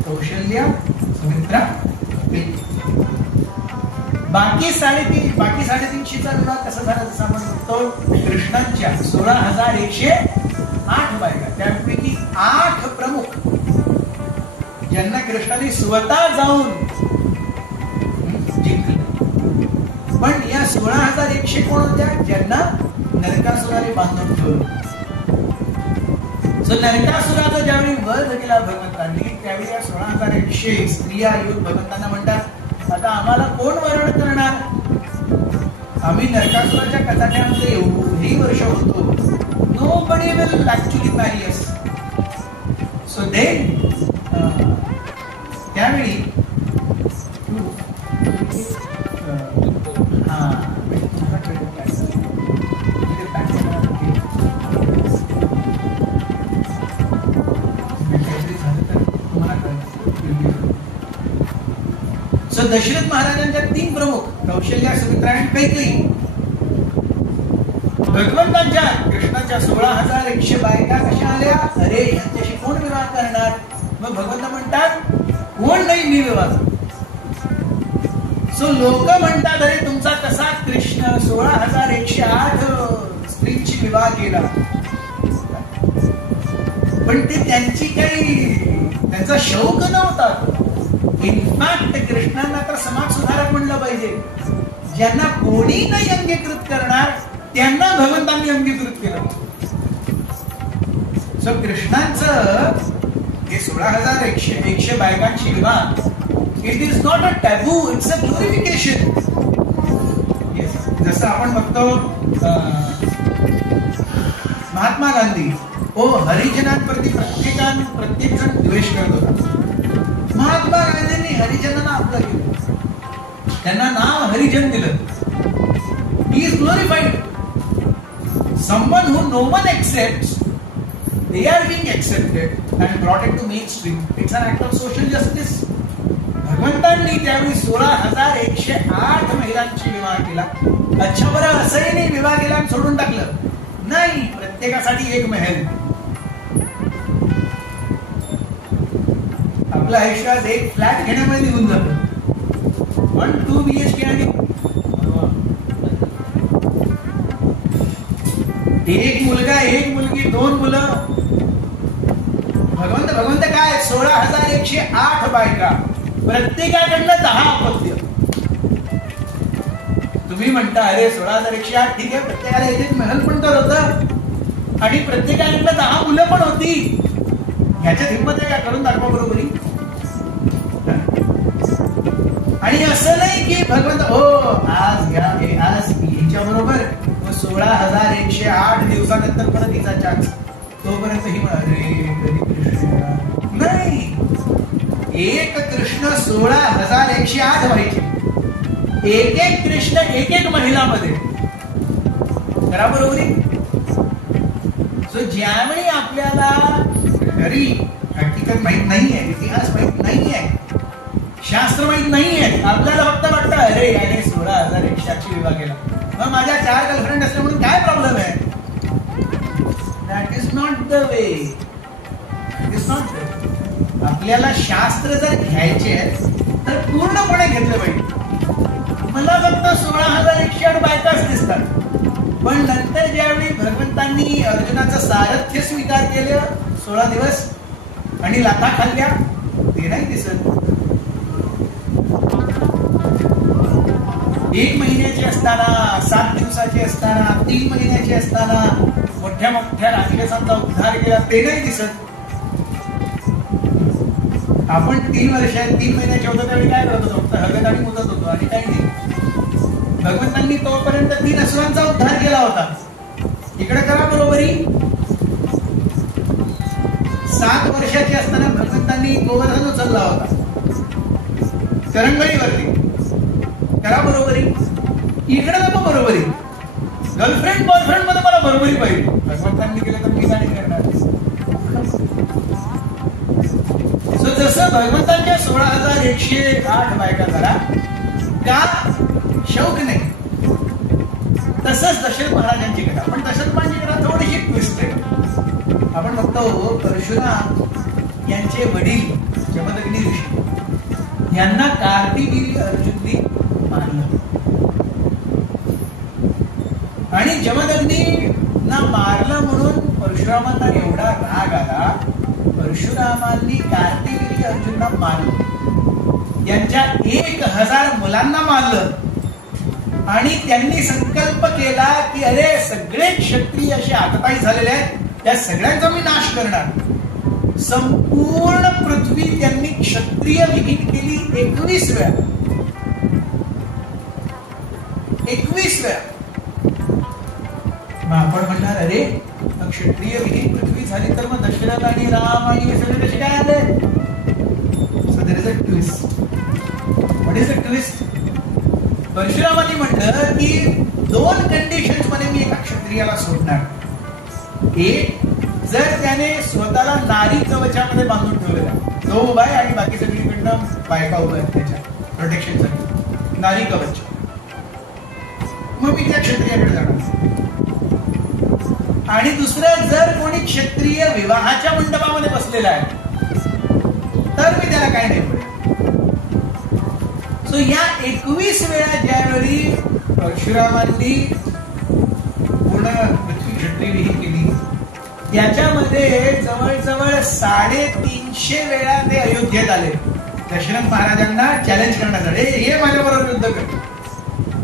कौशल्या, सुमित्रा, बाकी 350चा विवाह कसा झाला जसं आपण बघतो. कृष्णांच्या 16,108 बायका, त्यापैकी 8 प्रमुख ज्यांना कृष्णाने स्वतः जाऊन जिंकले. पण या 16,100 कोण होत्या? ज्यांना नरकासुराने बांधून ठेवलं. सो नरकासुराचा ज्यावेळी वध केला भगवंतांनी, त्यावेळी या 16,100 स्त्रिया येऊन भगवंतांना म्हणतात, आता आम्हाला कोण वरण करणार? आम्ही नरकासुराच्या कचाट्यामध्ये एवढी वर्ष होतो. Nobody will actually marry us. So then, त्यावेळी दशरथ महाराजांच्या 3 प्रमुख कौशल्या, सुमित्रा आणि कैकेयी भगवंतांच्या कृष्णाच्या 16,100 बायका कशा आल्या? अरे यांच्याशी कोण विवाह करणार? मग भगवंत म्हणतात, कोण नाही, मी विवाह. सो लोक म्हणतात, अरे तुमचा कसा कृष्ण 16,108 स्त्रींची विवाह केला. पण ते त्यांचा शौक नव्हता. इनफॅक्ट कृष्णांना तर समाज सुधारक म्हणलं पाहिजे. ज्यांना कोणी नाही अंगीकृत करणार त्यांना भगवंतांनी अंगीकृत केलं. सो कृष्णांचं हे 16,100 बायकांची विवाह, it is not a taboo, it's a glorification. जसं आपण बघतो महात्मा गांधी हरिजनांप्रती प्रत्येक जण द्वेष करत होता. महात्मा गांधींनी हरिजनांना आपलं केलं, त्यांना नाव हरिजन दिलं. He is glorified. Someone who no one accepts, they are being accepted and brought into mainstream. It's an act of social justice. भगवंतांनी त्यावेळी 16,108 महिलांची विवाह केला. अच्छा बरं, असंही नाही विवाह केला आणि सोडून टाकलं, नाही, प्रत्येकासाठी एक महल. आपलं आयुष्य आज एक फ्लॅट घेण्यामध्ये निघून जातं. 1-2 BHK आणि एक मुलगा, एक मुलगी, 2 मुलं. भगवंत काय, 16,108 बायका, प्रत्येकाकडनं 10 अपत्य. तुम्ही म्हणता अरे 16,108 ठीक आहे, प्रत्येकाला एक महल पण तर होतं आणि प्रत्येकाकडनं 10 मुलं पण होती. ह्याच्यात हिंमत आहे का? करून दाखवा बरोबरी. आणि असं नाही की भगवंत हो आज घ्या, आज हिच्या बरोबर 16,108 दिवसानंतर परत तिचा चान्स, तोपर्यंत ही नाही. एक कृष्ण 16,108 व्हायचे, एक कृष्ण एक महिलामध्ये. करा बरोबरी. सो ज्यावेळी आपल्याला खरी हकीकत माहित नाहीये, इतिहास माहित नाहीये, शास्त्र माहित नाहीये, आपल्याला फक्त वाटतं अरे याने 16,108 विवाह केला, मग माझ्या 4 गर्लफ्रेंड असल्या म्हणून काय प्रॉब्लेम आहे. That is not the way. It is not the. आपल्याला शास्त्र जर घ्यायचे तर पूर्णपणे घेतलं पाहिजे. मला फक्त 16,108 बायकाच दिसतात, पण नंतर ज्यावेळी भगवंतांनी अर्जुनाचं सारथ्य स्वीकार केलं 16 दिवस आणि लाथा खाल्ल्या, ते नाही दिसत. 1 महिन्याची असताना, 7 दिवसाची असताना, 3 महिन्याची असताना मोठ्या मोठ्या राक्षसांचा उद्धार केला, ते नाही दिसत. आपण 3 महिन्याचे होतो त्यावेळी काय करत होतो? फक्त हळद आणि मुदत होतो आणि काही नाही. भगवंतांनी तोपर्यंत 3 असुरांचा उद्धार केला होता. इकडे करा बरोबरी. 7 वर्षाची असताना भगवंतांनी गोवर्धन उचलला होता करंगळीवरती. करा बरोबरी. इकडे नको बरोबरी. गर्लफ्रेंड बॉयफ्रेंड मध्ये मला बरोबरी पाहिजे. भगवंतांनी केलं तर मी काय करणार. सो जसं भगवंतांच्या 16,108 बायका करा का शौक नाही, तसंच दशरथ महाराजांची कथा. पण दशरथ महाराजांची कथा थोडीशी ट्विस्ट आहे. आपण बघतो परशुराम यांचे वडील जमदग्नी ऋषी यांना कार्तिवीर्य अर्जुननी मारलं आणि जमदग्नींना मारलं म्हणून परशुरामांना एवढा राग आला. परशुरामांनी कार्तिवीर्य अर्जुनला मारलं, यांच्या 1,000 मुलांना मारलं आणि त्यांनी संकल्प केला की अरे सगळे क्षत्रिय असे आततायी झालेले आहेत, त्या सगळ्यांचा मी नाश करणार. संपूर्ण पृथ्वी त्यांनी क्षत्रिय विहीन केली 21 वेळा. 21 वेळा. मग आपण म्हणणार अरे क्षत्रिय विहीन पृथ्वी झाली तर मग दशरथ आणि राम आणि हे सगळे कसे काय आले. So there is a twist. What is a twist? परशुरामांनी म्हटलं की 2 कंडिशन्स मध्ये मी एका क्षत्रियाला सोडणार. एक, जर त्याने स्वतःला नारी कवचामध्ये बांधून ठेवलेला, तो उभा आहे आणि बाकी सगळीकडनं बायका उभ्या आहेत त्याच्या प्रोटेक्शनसाठी, नारी कवच, मग मी त्या क्षत्रियाकडे जाणार. आणि दुसरं, जर कोणी क्षत्रिय विवाहाच्या मंडपामध्ये बसलेला आहे तर मी त्याला काय नाही पडेल. सो या 21 वेळा ज्यावेळी परशुरामांनी पूर्ण पृथ्वी क्षत्रिय विहीन केली, त्याच्यामध्ये जवळजवळ 350 वेळा ते अयोध्येत आले दशरथ महाराजांना चॅलेंज करण्यासाठी. हे माझ्याबरोबर युद्ध कर.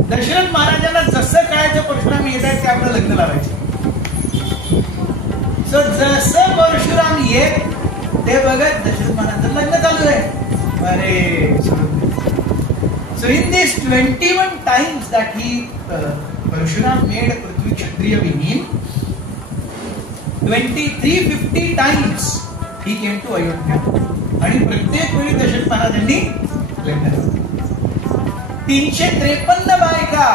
दशरथ महाराजांना जसं कळायचं परशुराम येत आहेत ते आपलं लग्न लावायचं. सो जसं परशुराम येत ते बघत दशरथ महाराजांचं लग्न चालू आहे. अरे so in this 21 times that he Parashuram made पृथ्वी क्षत्रिय विहीन, 350 times he came to Ayodhya. आणि प्रत्येक वेळी दशरथ महाराजांनी लग्न झालं. 353 बायका,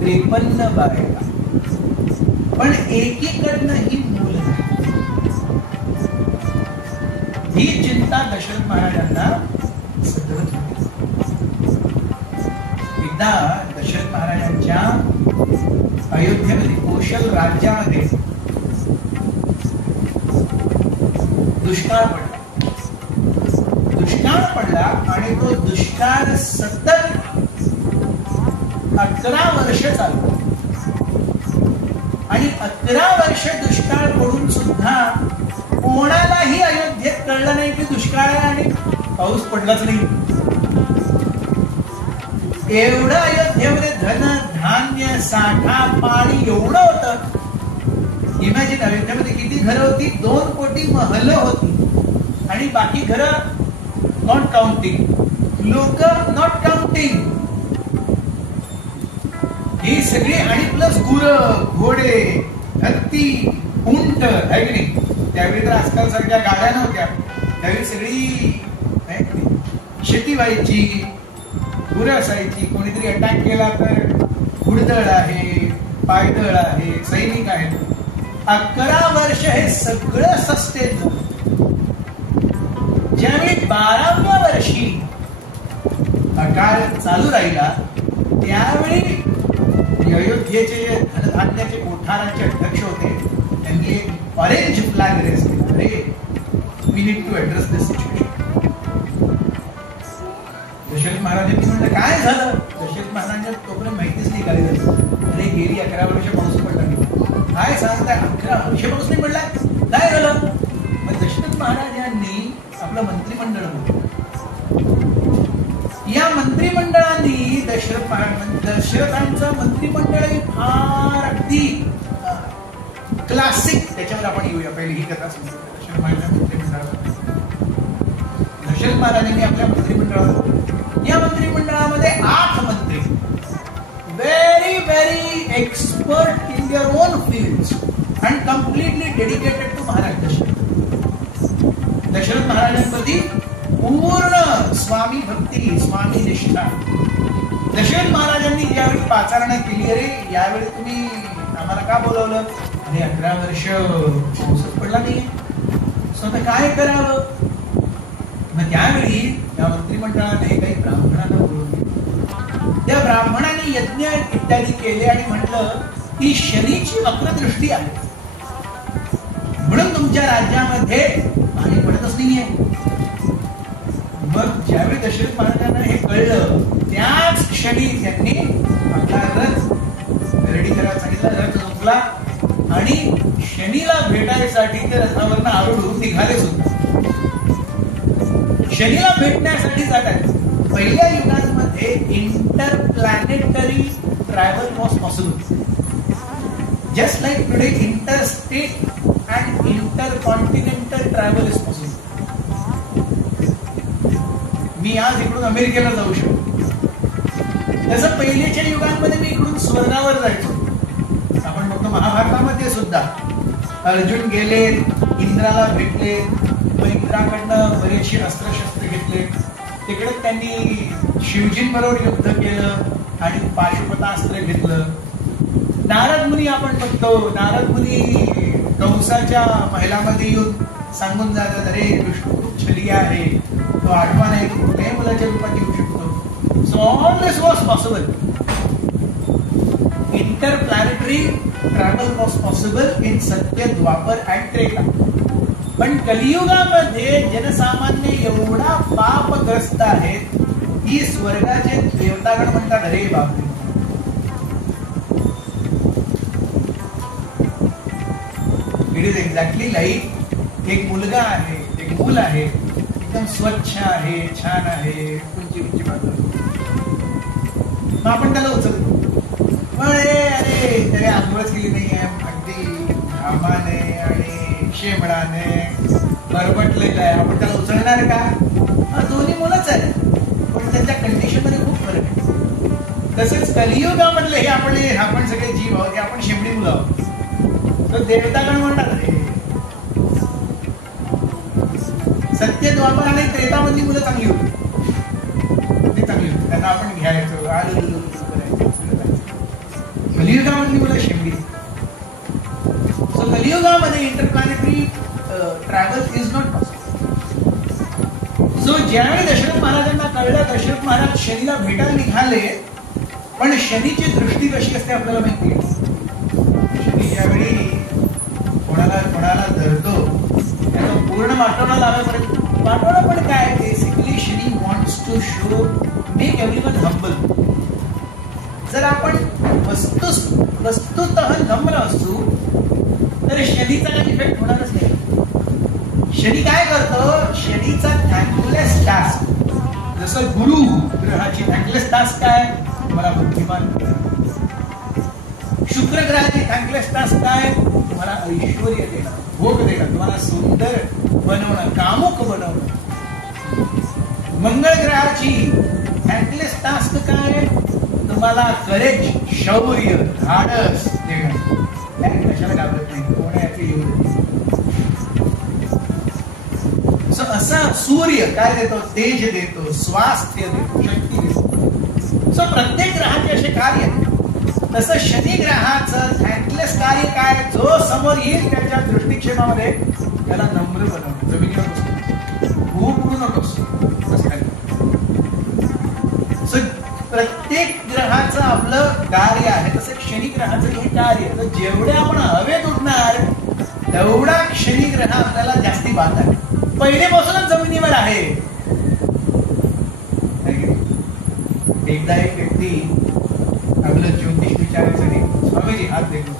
353 बायका, पण एकीकडनं ही मूल नाही. ही चिंता दशरथ महाराजांना सतत होती. एकदा दशरथ महाराजांच्या अयोध्येमध्ये कोशल राज्यामध्ये दुष्काळ पडला आणि तो दुष्काळ सतत 11 वर्ष चालतो. आणि 11 वर्ष दुष्काळ पडून सुद्धा कोणालाही अयोध्येत कळलं नाही की दुष्काळ आहे आणि पाऊस पडलाच नाही. एवढं अयोध्येमध्ये धन धान्य साठा पाणी एवढं होतं. इमॅजिन, अयोध्येमध्ये किती घरं होती? 2 कोटी महल होती आणि बाकी घरं नॉट काउंटिंग, लोक नॉट काउंटिंग. ही सगळी, आणि प्लस गुरं, घोडे, हत्ती, उंट, आहे की नाही? त्यावेळी तर आजकाल सारख्या गाड्या नव्हत्या. त्यावेळी सगळी शेती व्हायची, गुरं असायची. कोणीतरी अटॅक केला तर घुडदळ आहे, पायदळ आहे, सैनिक आहेत. 11 वर्ष हे सगळं सस्टेन झालं. ज्यावेळी 12व्या वर्षी अकाळ चालू राहिला त्यावेळी अयोध्येचे धनधान्याचे कोठाराचे अध्यक्ष होते, त्यांनी एक ऑरेंज फ्लॅग रेस केला. अरे, we need to address this situation. Dasharath महाराजांनी म्हणलं काय झालं? दशरथ महाराजांना तोपर्यंत माहितीच नाही काय झालं. अरे, गेली 11 वर्ष पाऊस पडला नाही. काय सांगताय? 11 वर्ष पाऊस नाही पडला, काय झालं? मग दशरथ महाराजांनी आपलं मंत्रिमंडळ होतं. या मंत्रिमंडळांनी दशरथांचं मंत्रिमंडळ फार अगदी क्लासिक. त्याच्यावर आपण येऊया. पहिली ही कथा समजू. दशरथ महाराजांनी आपल्या मंत्रिमंडळात, या मंत्रिमंडळामध्ये 8 मंत्री, very very expert in their own fields and completely dedicated to Maharaj Dasharath. Dasharath महाराजांप्रती पूर्ण स्वामी भक्ती, स्वामी निष्ठा. दशरथ महाराजांनी ज्यावेळी पाचारणा केली, अरे यावेळी तुम्ही आम्हाला का बोलवलं? आणि 11 वर्ष पाऊसच पडला नाही, स्वतः काय करावं? मग त्यावेळी या मंत्रिमंडळाने काही ब्राह्मणांना बोलवले. त्या ब्राह्मणांनी यज्ञ इत्यादी केले आणि म्हटलं की शनीची वक्रदृष्टी आहे म्हणून तुमच्या राज्यामध्ये पाणी पडतच नाहीये. मग ज्यावेळी दशरथ महाराजांना हे कळलं त्याच क्षणी त्यांनी आपला रथ रेडी करायला सांगितला. रथ झोपला आणि शनीला भेटायसाठी ते रथावरनं आरूढ निघाले सुद्धा. शनीला भेटण्यासाठी जातात. पहिल्या युगांमध्ये interplanetary travel was possible. Just like today interstate and intercontinental travel is possible. मी आज इकडून अमेरिकेला जाऊ शकतो. तसं पहिल्याच्या युगांमध्ये मी इकडून स्वर्गावर जायचो. आपण बघतो महाभारतामध्ये सुद्धा अर्जुन गेले, इंद्राला भेटले, मग इंद्राकडनं बरेचसे अस्त्रशस्त्र घेतले. तिकडे त्यांनी शिवजींबरोबर युद्ध केलं आणि पाशुपतास्त्र घेतलं. नारद मुनी आपण बघतो, नारद मुनी कंसाच्या महिलामध्ये येऊन सांगून जातात, अरे विष्णू खूप छलिया आहे, तो आठवा नाही, कुठल्याही मुलाच्या रूपात येऊ शकतो. So all this was possible. Interplanetary travel was possible in Satya, Dwapar and Treta. पण कलियुगामध्ये जनसामान्य एवढा पापग्रस्त आहेत की स्वर्गाचे देवतागण म्हणतात, अरे बापरे, इट इज एक्झॅक्टली लाईक एक मुलगा आहे, एक मूल आहे, एकदम स्वच्छ आहे, छान आहे, उंची उंची बाजू, मग आपण त्याला उचलतो. अरे त्याने आंघोळच केली नाहीये, अगदी घामाने आणि शेमडाने बरबटलेलं आहे, आपण त्याला उचलणार का? दोन्ही मुलंच आहे, पण त्यांच्या कंडिशन मध्ये खूप फरक आहे. तसेच कलियुगामधले हे आपण सगळे जीव आहोत, आपण शेमडी मुलं आहोत. तर देवतागण म्हणतात, सत्य, द्वापर आणि त्रेतामधली मुलं चांगली होती, ती चांगली होती, त्यांना आपण घ्यायचो, कलियुगामधली मुलं शेंबडी. सो कलियुगामध्ये interplanetary travel is not possible. So ज्यावेळी दशरथ महाराजांना कळलं, दशरथ महाराज शनीला भेटायला निघाले, पण शनीची दृष्टी कशी असते आपल्याला माहिती आहे. शनी ज्यावेळी कोणाला धरतो त्याचा पूर्ण वाटोळा लावायपर्यंत, वाटोळा पण काय, basically Shani wants to show, make everyone humble. जर आपण वस्तुतः नम्र असू तर शनीचा काही इफेक्ट होणारच नाही. शनी काय करतो, शनीचा थँकलेस टास्क, जसं गुरु ग्रहाची थँकलेस टास्क काय, तुम्हाला बुद्धिमान, शुक्र ग्रहाची थँकलेस टास्क काय, तुम्हाला ऐश्वर देणं, भोग देणं, तुम्हाला सुंदर बनवणं, कामुक बनवणं. मंगळ ग्रहाची थँकलेस टास्क काय, तुम्हाला करेज, शौर्य, धाडस देणं. कशाला घाबरत नाही, कोणाचे येऊ. असं सूर्य काय देतो, तेज देतो, स्वास्थ्य देतो, शक्ती देतो. सो प्रत्येक ग्रहाचे असे कार्य. तसं शनी ग्रहाचं थँकलेस कार्य काय, जो समोर येईल त्याच्या दृष्टिक्षेपामध्ये त्याला नम्र बनवणं, जमिनीवर बसतो, खूप उडू नकोस. सो प्रत्येक ग्रहाचं आपलं कार्य आहे, तसं शनी ग्रहाचं हे कार्य. तर जेवढे आपण हवेत उडणार तेवढा शनी ग्रह आपल्याला जास्ती बात आहे. पहिलेपासूनच जमिनीवर आहे. एकदा एक व्यक्ती आपलं ज्योतिष विचारायसाठी, स्वामीजी हात देखो,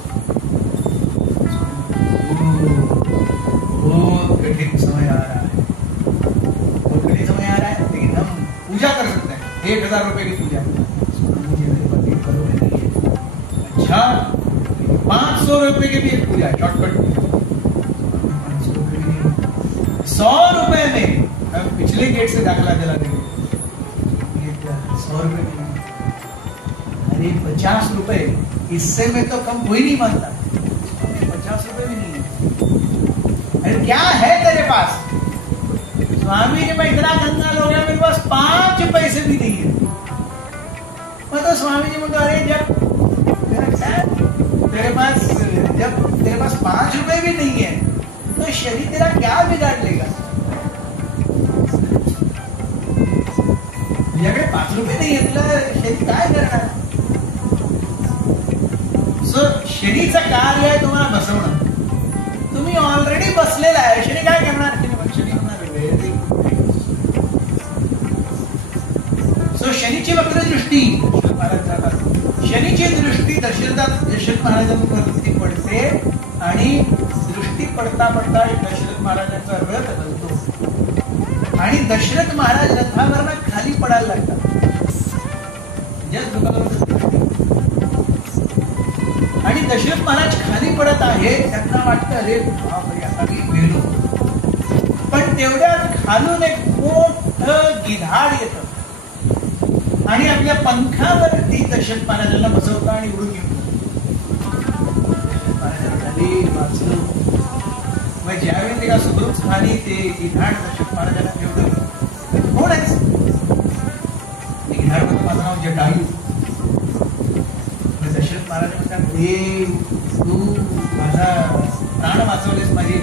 बहुत कठिन समय आ रहा है, बहुत कठिन समय आ रहा है, लेकिन हम पूजा कर सकते हैं, 1000 रुपए की पूजा. अच्छा, 500 रुपए की भी एक पूजा, शॉर्टकट 100 रुपए में हम पिछले गेट से दाखला दिला देंगे. 100 रुपए में, अरे 50 रुपए, इससे में तो कम कोई नहीं मानता. 50 रुपए भी नहीं है. अरे क्या है तेरे पास? स्वामी जी, मैं इतना कंगाल हो गया, मेरे पास 5 पैसे भी नहीं है. तो स्वामी जी मुझे, अरे जब तेरे पास 5 रुपए भी नहीं है तो शरीर तेरा क्या बिगाड़ लेगा. तुझ्याकडे 5 रुपये नाही आहे, तुला शनी काय करणार. सो शनीचं कार्य आहे तुम्हाला बसवणं. तुम्ही ऑलरेडी बसलेला आहे, शनी काय करणार, शनी म्हणणार सो शनीची वक्रदृष्टी, शनीची दृष्टी दशरथ महाराजांवरती पडते आणि दृष्टी पडता पडता दशरथ महाराजांचा रथ हलतो आणि दशरथ महाराज रथावरनं खाली पडायला लागतात. आणि दशरथ महाराज खाली पडत आहे, त्यांना वाटतं अरे बापरे आता मी मेलो. पण तेवढ्यात खालून एक मोठं गिधाड येतं आणि आपल्या पंखावरती दशरथ महाराजांना बसवतं आणि उडून घेऊन वाचलं. मग ज्यावेळी त्याला सुखरूप स्थानी ते गिधाड दशरथ महाराजांना ठेवलं, कोण आहे गिधाड म्हणतो, माझं नाव जटायू. दशरथ महाराज म्हणतात, हे तू माझा प्राण वाचवलेस माझे,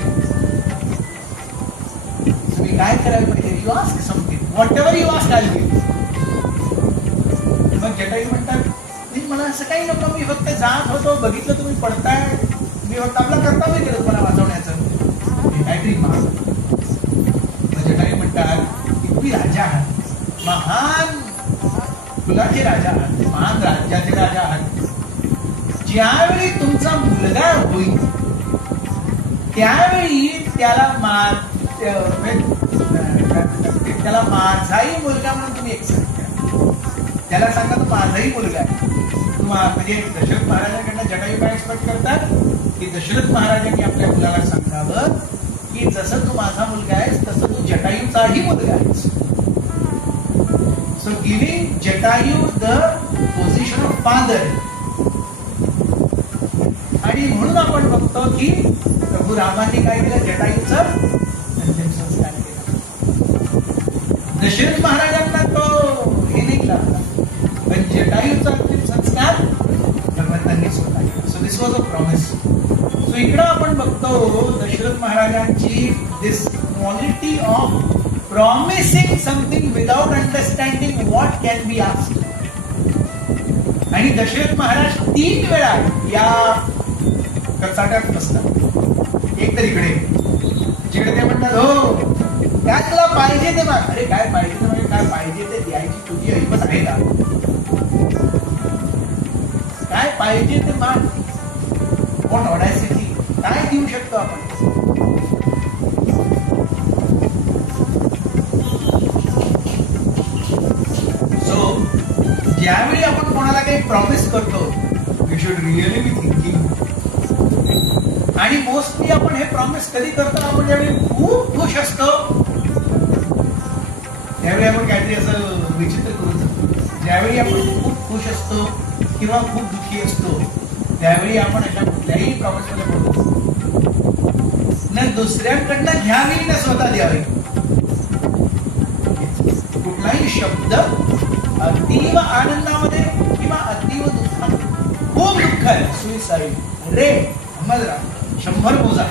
तुम्ही काय करायला पाहिजे, you ask something, what ever you ask I will. मग जटायू म्हणतात, मला असं काही नको, मी फक्त जात होतो, बघितलं तुम्ही पडताय, मी फक्त आपलं कर्तव्य केलं तुम्हाला वाचवण्याचं, काहीतरी माग. जटायू म्हणतात की तुम्ही राजा आहात, महान कुलाचे राजा आहात, महान राज्याचे राजा आहात. ज्यावेळी तुमचा मुलगा होईल त्यावेळी त्याला माझाही मुलगा म्हणून तुम्ही एक्सेप्ट करा. त्याला सांगा तो माझाही मुलगा आहे. म्हणजे दशरथ महाराजांकडनं जटायू काय एक्सपेक्ट करतात की दशरथ महाराजांनी आपल्या मुलाला सांगावं की जसं तू माझा मुलगा आहेस तसं तू जटायूचाही मुलगा आहेस. So giving Jatayu the position of father. आणि म्हणून आपण बघतो की प्रभू रामांनी काय केलं, जटायूचं अंतिम संस्कार केला. दशरथ महाराजांना तो हे नाही लागला, पण जटायूचा अंतिम संस्कार भगवंतांनी स्वतः केला. So this was a promise. So इकडं आपण बघतो दशरथ महाराजांची this quality of promising something without understanding what can be asked. आणि दशरथ महाराज 3 वेळा या कचाट्यात बसतात. एक तर इकडे जिकडे ते म्हणतात हो काय तुला पाहिजे ते माग. अरे काय पाहिजे ते म्हणजे काय पाहिजे ते द्यायची तुझी ऐपत आहे का? काय पाहिजे ते माग. कोण ऑडॅसिटी, काय देऊ शकतो आपण? सो ज्यावेळी आपण कोणाला काही प्रॉमिस करतो, we should really be thinking. आणि मोस्टली आपण हे प्रॉमिस कधी करतो? आपण ज्यावेळी खूप खुश असतो त्यावेळी आपण काहीतरी असं विचित्र करू शकतो. ज्यावेळी आपण खूप खुश असतो किंवा खूप दुःखी असतो त्यावेळी आपण अशा कुठल्याही प्रॉमिस मध्ये पडतो ना दुसऱ्यांकडनं घ्यावी ना स्वतः द्यावी. कुठलाही शब्द अतीव आनंदामध्ये किंवा अतीव दुःखामध्ये, खूप दुःख आहे सुईसावी रे अमलरा 100 मोजा,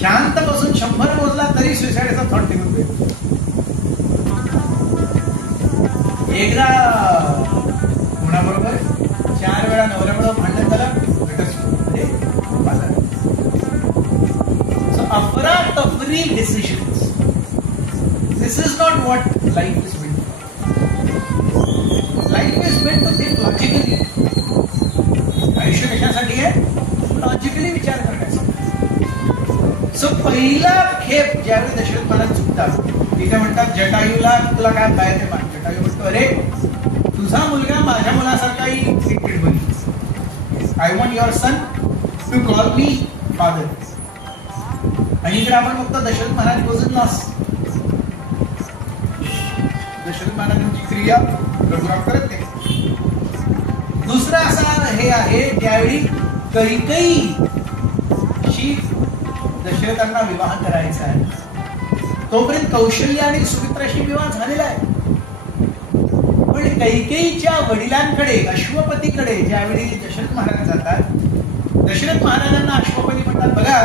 शांत बसून 100 मोजला तरी सुसाईडचा थॉट निघून जाईल. एकदा कोणाबरोबर 4 वेळा नवऱ्याबरोबर भांडण झालं, सो अफरातफरी decisions. This is not what life is meant for. Life is meant to think logically. आयुष्य कशासाठी आहे? लॉजिकली विचार करण्यासाठी. सो पहिला खेप ज्यावेळी दशरथ महाराज चुकतात तिथे म्हणतात जटायूला तुला काय पाहिजे मान. जटायू म्हणतो अरे तुझा मुलगा माझ्या मुलासारखाही ट्रीटमेंट होईल. I want your son to call me father. आणि इकडे आपण बघतो दशरथ महाराज वॉज लॉस. दशरथ महाराजांची क्रिया रघुराम करत नाही. दुसरा असा हे आहे त्यावेळी कैकेयी दशरथांना विवाह करायचा आहे. तोपर्यंत कौशल्य आणि सुमित्राशी विवाह झालेला आहे. पण कैकेयीच्या वडिलांकडे अश्वपतीकडे ज्यावेळी दशरथ महाराज जातात, दशरथ महाराजांना अश्वपती म्हणतात बघा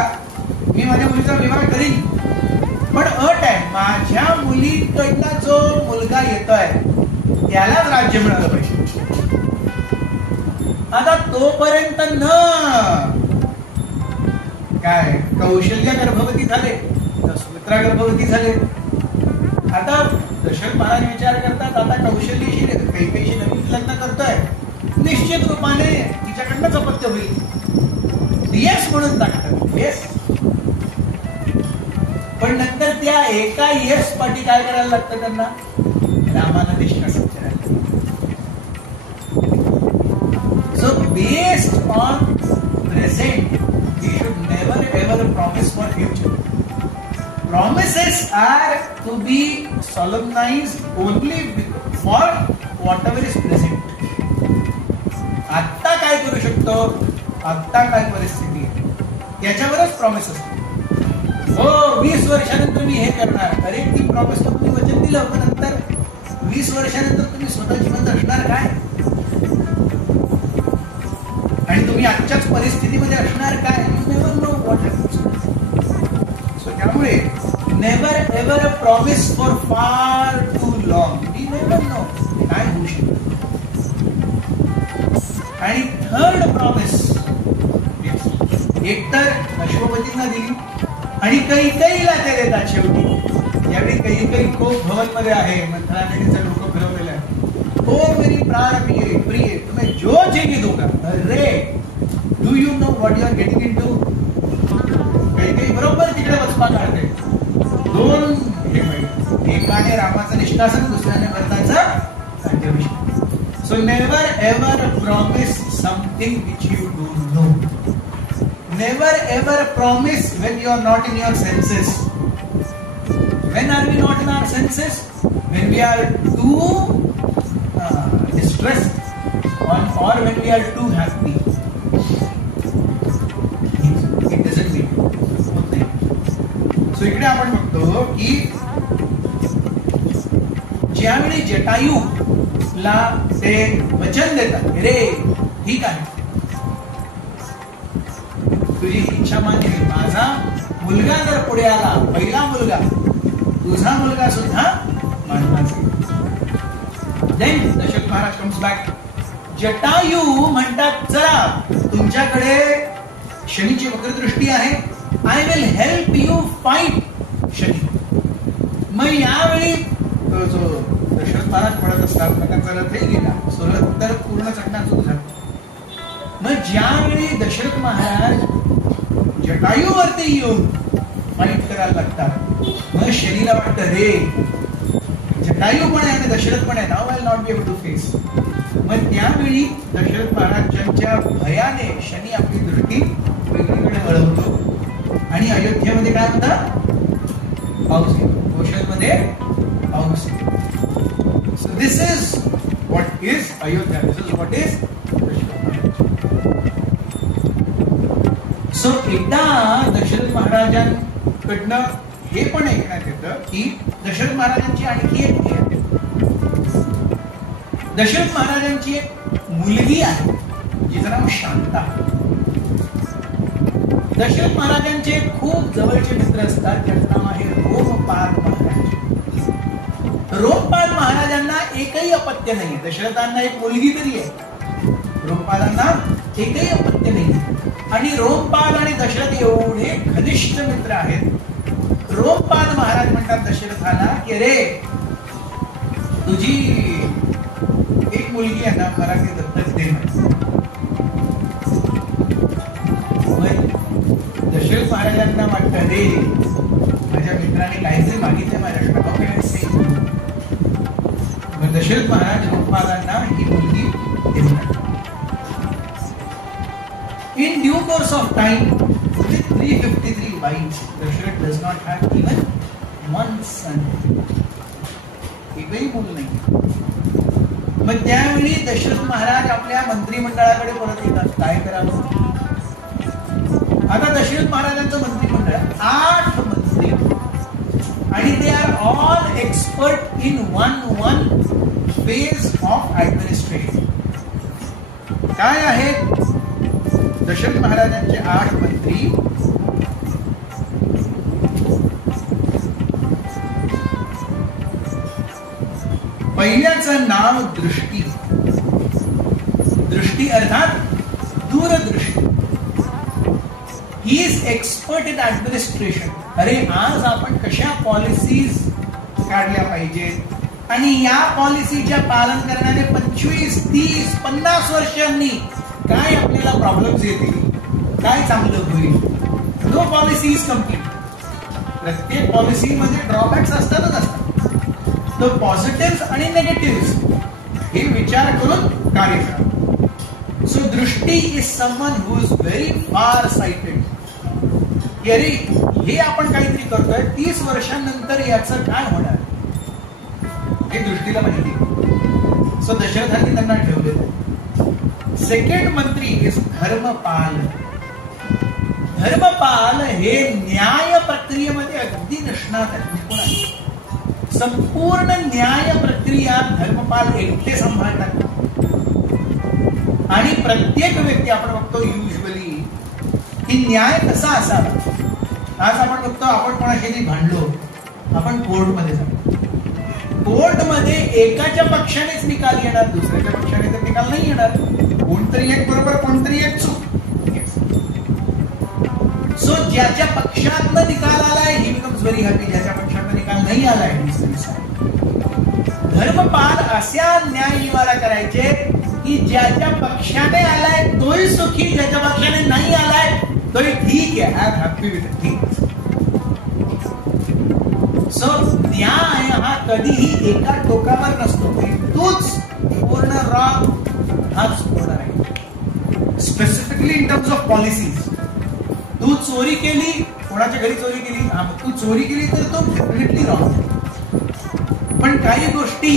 मी माझ्या मुलीचा विवाह करीन पण अट आहे माझ्या मुलीकडनं जो मुलगा येतोय त्यालाच राज्य मिळालं पाहिजे. आता तोपर्यंत न काय कौशल्य गर्भवती झाले, सुमित्रा गर्भवती झाले. आता दशरथ महाराज विचार करतात आता कौशल्यशी कैकेयीशी नवीन लग्न करतोय, निश्चित रूपाने तिच्याकडनंच अपत्य होईल. येस म्हणून टाकतात येस. पण नंतर त्या एका येस पाठी काय करायला लागतं त्यांना? रामाला विश्वास करायला. So based on present we should never ever promise for future. Promises are to be solemnized only for whatever is present. आत्ता काय करू शकतो, आत्ता काय परिस्थिती आहे त्याच्यावरच प्रॉमिस असतो. हो 20 वर्षानंतर मी हे करणार. अरे ती प्रॉमिस तर तुम्ही वचन दिलं पण नंतर 20 वर्षानंतर तुम्ही स्वतः जिवंत असणार काय? आणि तुम्ही आजच्याच परिस्थितीमध्ये असणार काय? You never know what happens. So त्यामुळे never ever a promise for far too long. We never know काय होऊ शकतं. आणि थर्ड प्रॉमिस एकतर अश्वपतींना दिली आणि कैकेयीला ते देतात शेवटी. यावेळी कैकेयी खूप भवन मध्ये आहे, मंथरानगरीचे लोक फिरवलेले आहे. ओ मेरी प्राण प्रिय तुम्हें जो चाहिए दूंगा. अरे do you know what you are getting into? Kaikeyi बरोबर तिकडे बसपा काढते. 2 हे पाहिजे, एकाने रामाचं निष्कासन, दुसऱ्याने भरताचं राज्याभिषेक. So never ever promise something which you don't know. Never ever promise when you are not in your senses. When are we not in our senses? When we are too distressed or when we are too happy. It doesn't mean. So इकडे आपण बघतो की ज्यावेळी जटायूला ते वचन देतात, रे ठीक आहे, तुझी इच्छा मान्य, माझा मुलगा जर पुढे आला, पहिला मुलगा, तुझा मुलगा सुद्धा माझाच. Then Dasharath Maharaj comes back. Jatayu म्हणतात, चला तुमच्याकडे शनीची वक्रदृष्टी आहे, I will help you fight Shani. मग यावेळी जो दशरथ महाराज पडत असतात, मग त्यांचा रथही गेला, रथ तर पूर्ण चकनाचूर झाला. मग ज्यावेळी दशरथ महाराज जटायूवरती येऊन फाईट करायला लागतात, मग शनीला वाटतं, रे जटायू पण आहे आणि दशरथ पण आहे, now I not be able to face. मग त्यावेळी दशरथ महाराजांच्या भयाने शनी आपली दृष्टी वेगळीकडे वळवतो आणि अयोध्येमध्ये काय म्हणतात, पाऊस येतो, कोशलमध्ये पाऊस येतो. So this is what is Ayodhya, this is what is. So एकदा दशरथ महाराजांकडनं हे पण ऐकण्यात येतं की दशरथ महाराजांची आणखी एक मुलगी आहे. दशरथ महाराजांची एक मुलगी आहे जिचं नाव शांता. दशरथ महाराजांचे खूप जवळचे मित्र असतात, त्याचं नाव आहे रोमपाद महाराज. रोमपाद महाराजांना एकही अपत्य नाही. दशरथांना एक मुलगी तरी आहे, रोमपादांना एकही अपत्य नाही. आणि रोमपाद आणि दशरथ एवढे घनिष्ठ मित्र आहेत. रोमपाद महाराज म्हणतात दशरथाला की रे तुझी एक मुलगी आहे ना, मला ती दत्तक दे. दशरथ महाराजांना वाटतं, रे माझ्या मित्राने काहीतरी मागितले माझ्याकडे. मग दशरथ महाराज रोमपादांना ही मुलगी देतात. In due course of time, with 353 wives, Dasharath does not have even one son. एकही मूल नाही. मग त्यावेळी दशरथ महाराज आपल्या मंत्रिमंडळाकडे परत येतात, काय करावं. आता दशरथ महाराजांचं मंत्रिमंडळ 8 मंत्री आणि they are all expert in one phase of administration. काय आहेत दशरथ महाराजांचे 8 मंत्री. पहिल्याचं नाव दृष्टी. दृष्टी अर्थात दूरदृष्टी. He is expert in administration. अरे आज आपण कशा पॉलिसीज काढल्या पाहिजेत आणि या पॉलिसीच्या पालन करणारे 25, 30, 50 वर्षांनी काय आपल्याला प्रॉब्लेम्स येतील, काय चांगलं होईल. No policy is complete. प्रत्येक पॉलिसीमध्ये ड्रॉबॅक्स असतातच असतात. तो पॉझिटिव्ह आणि निगेटिव्ह हे विचार करून कार्य करा. सो दृष्टी is someone who is very फार साइटेड. अरे हे आपण काहीतरी करतोय, 30 वर्षांनंतर याचं काय होणार हे दृष्टीला माहिती. सो दशरथांनी त्यांना ठेवलेलं. सेकंड मंत्री इज धर्मपाल. धर्मपाल हे न्याय प्रक्रियेमध्ये अगदी निष्णात आहेत. संपूर्ण न्याय प्रक्रिया धर्मपाल एकटे सांभाळतात. आणि प्रत्येक व्यक्ती आपण बघतो युजली की न्याय कसा असावा. आज आपण बघतो, आपण कोणाशी भांडलो, आपण कोर्टमध्ये जातो. कोर्टमध्ये एकाच्या पक्षानेच निकाल येणार, दुसऱ्याच्या पक्षाने तर निकाल नाही येणार. कोणतरी एक बरोबर, कोणतरी एक चूक. सो ज्याच्या पक्षातनं निकाल आलाय ही बिकम्स व्हेरी हॅपी, ज्याच्या पक्षातनं निकाल नाही आलाय. धर्मपाल अशा न्याय निवाडा करायचे की ज्याच्या पक्षाने आलाय तोही सुखी, ज्याच्या पक्षाने नाही आलाय तोही ठीक आहे, I am happy with it. ठीक. सो न्याय हा कधीही एका टोकावर नसतो. तूच पूर्ण रॉंग हाच पूर्ण आहे. Specifically in terms of policies. तू चोरी केली, कोणाच्या घरी चोरी केली, तू चोरी केली तर तो डेफिनेटली रॉंग. पण काही गोष्टी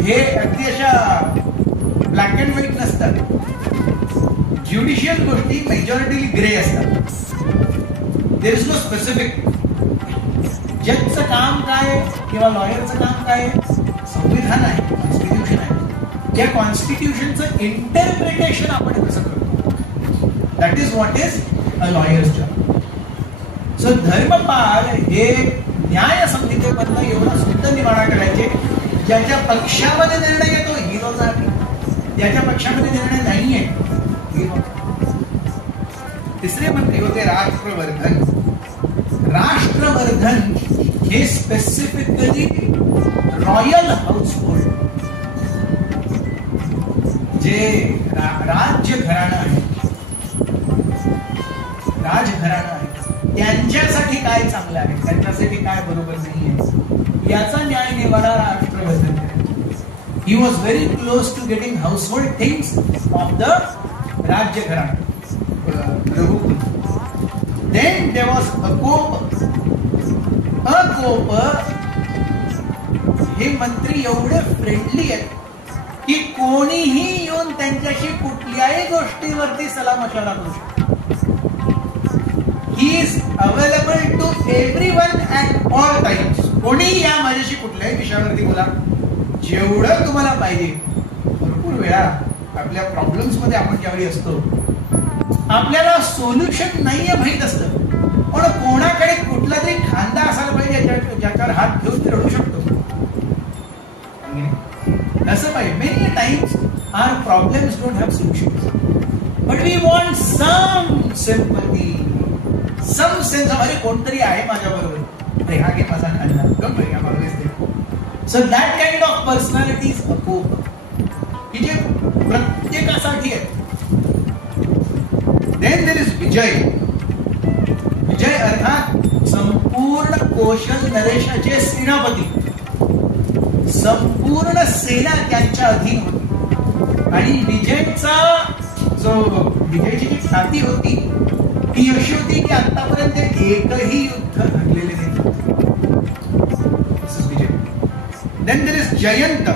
हे अगदी अशा ब्लॅक अँड व्हाईट नसतात. ज्युडिशियल गोष्टी मेजॉरिटी ग्रे असतात. There is no specific. जजचं काम काय किंवा लॉयरचं काम काय, संविधान संविधान आहे, कॉन्स्टिट्यूशन आहे, त्या कॉन्स्टिट्यूशनचं इंटरप्रिटेशन आपण कसं करतो, that is what is a lawyer's job. So Dharmapal हे न्याय संहितेमधनं एवढा सुंदर निवाडा करायचे, ज्याच्या पक्षामध्ये निर्णय येतो ही रोज आहे, ज्याच्या पक्षामध्ये निर्णय नाहीये ही रोज. तिसरे मंत्री होते राष्ट्रवर्धन. राष्ट्रवर्धन हे स्पेसिफिकली रॉयल हाऊसहोल्ड, जे राज्य घराणं आहे, राजघराणं आहे, त्यांच्यासाठी काय चांगलं आहे, त्यांच्यासाठी काय बरोबर नाहीये, याचा न्याय निवाडा राष्ट्रवर्धन करायचे. He was very close to getting household things of the राज्य घराणं. Then there was अकोप. अकोप हे मंत्री एवढे फ्रेंडली आहेत की कोणीही येऊन त्यांच्याशी कुठल्याही गोष्टीवरती सलामशुरा करू शकतो. He is available to everyone at all times. कोणीही या माझ्याशी कुठल्याही विषयावरती बोला, जेवढं तुम्हाला पाहिजे. भरपूर वेळा आपल्या प्रॉब्लेम्स मध्ये आपण ज्यावेळी असतो, आपल्याला सोल्युशन नाहीये माहित असतं, पण कोणाकडे कुठला तरी खांदा असायला पाहिजे ज्याच्यावर हात घेऊन ते रडू शकतो. असं पाहिजे. Many times our problems don't have solutions, but we want some sympathy, some sense of, अरे कोणतरी आहे माझ्या बरोबर, अरे हा घे माझा खांदा, don't worry, I am always there. So that kind of personality is अकोप, की जे प्रत्येकासाठी आहे. Then there is विजय. विजय अर्थात संपूर्ण कौशल नरेशाचे सेनापती, संपूर्ण सेना त्यांच्या अधीन होती. आणि विजयचा जो विजयची जी ख्याती होती ती अशी होती की आतापर्यंत एकही युद्ध हरलेले नाही. विजय. Then there is Jayant.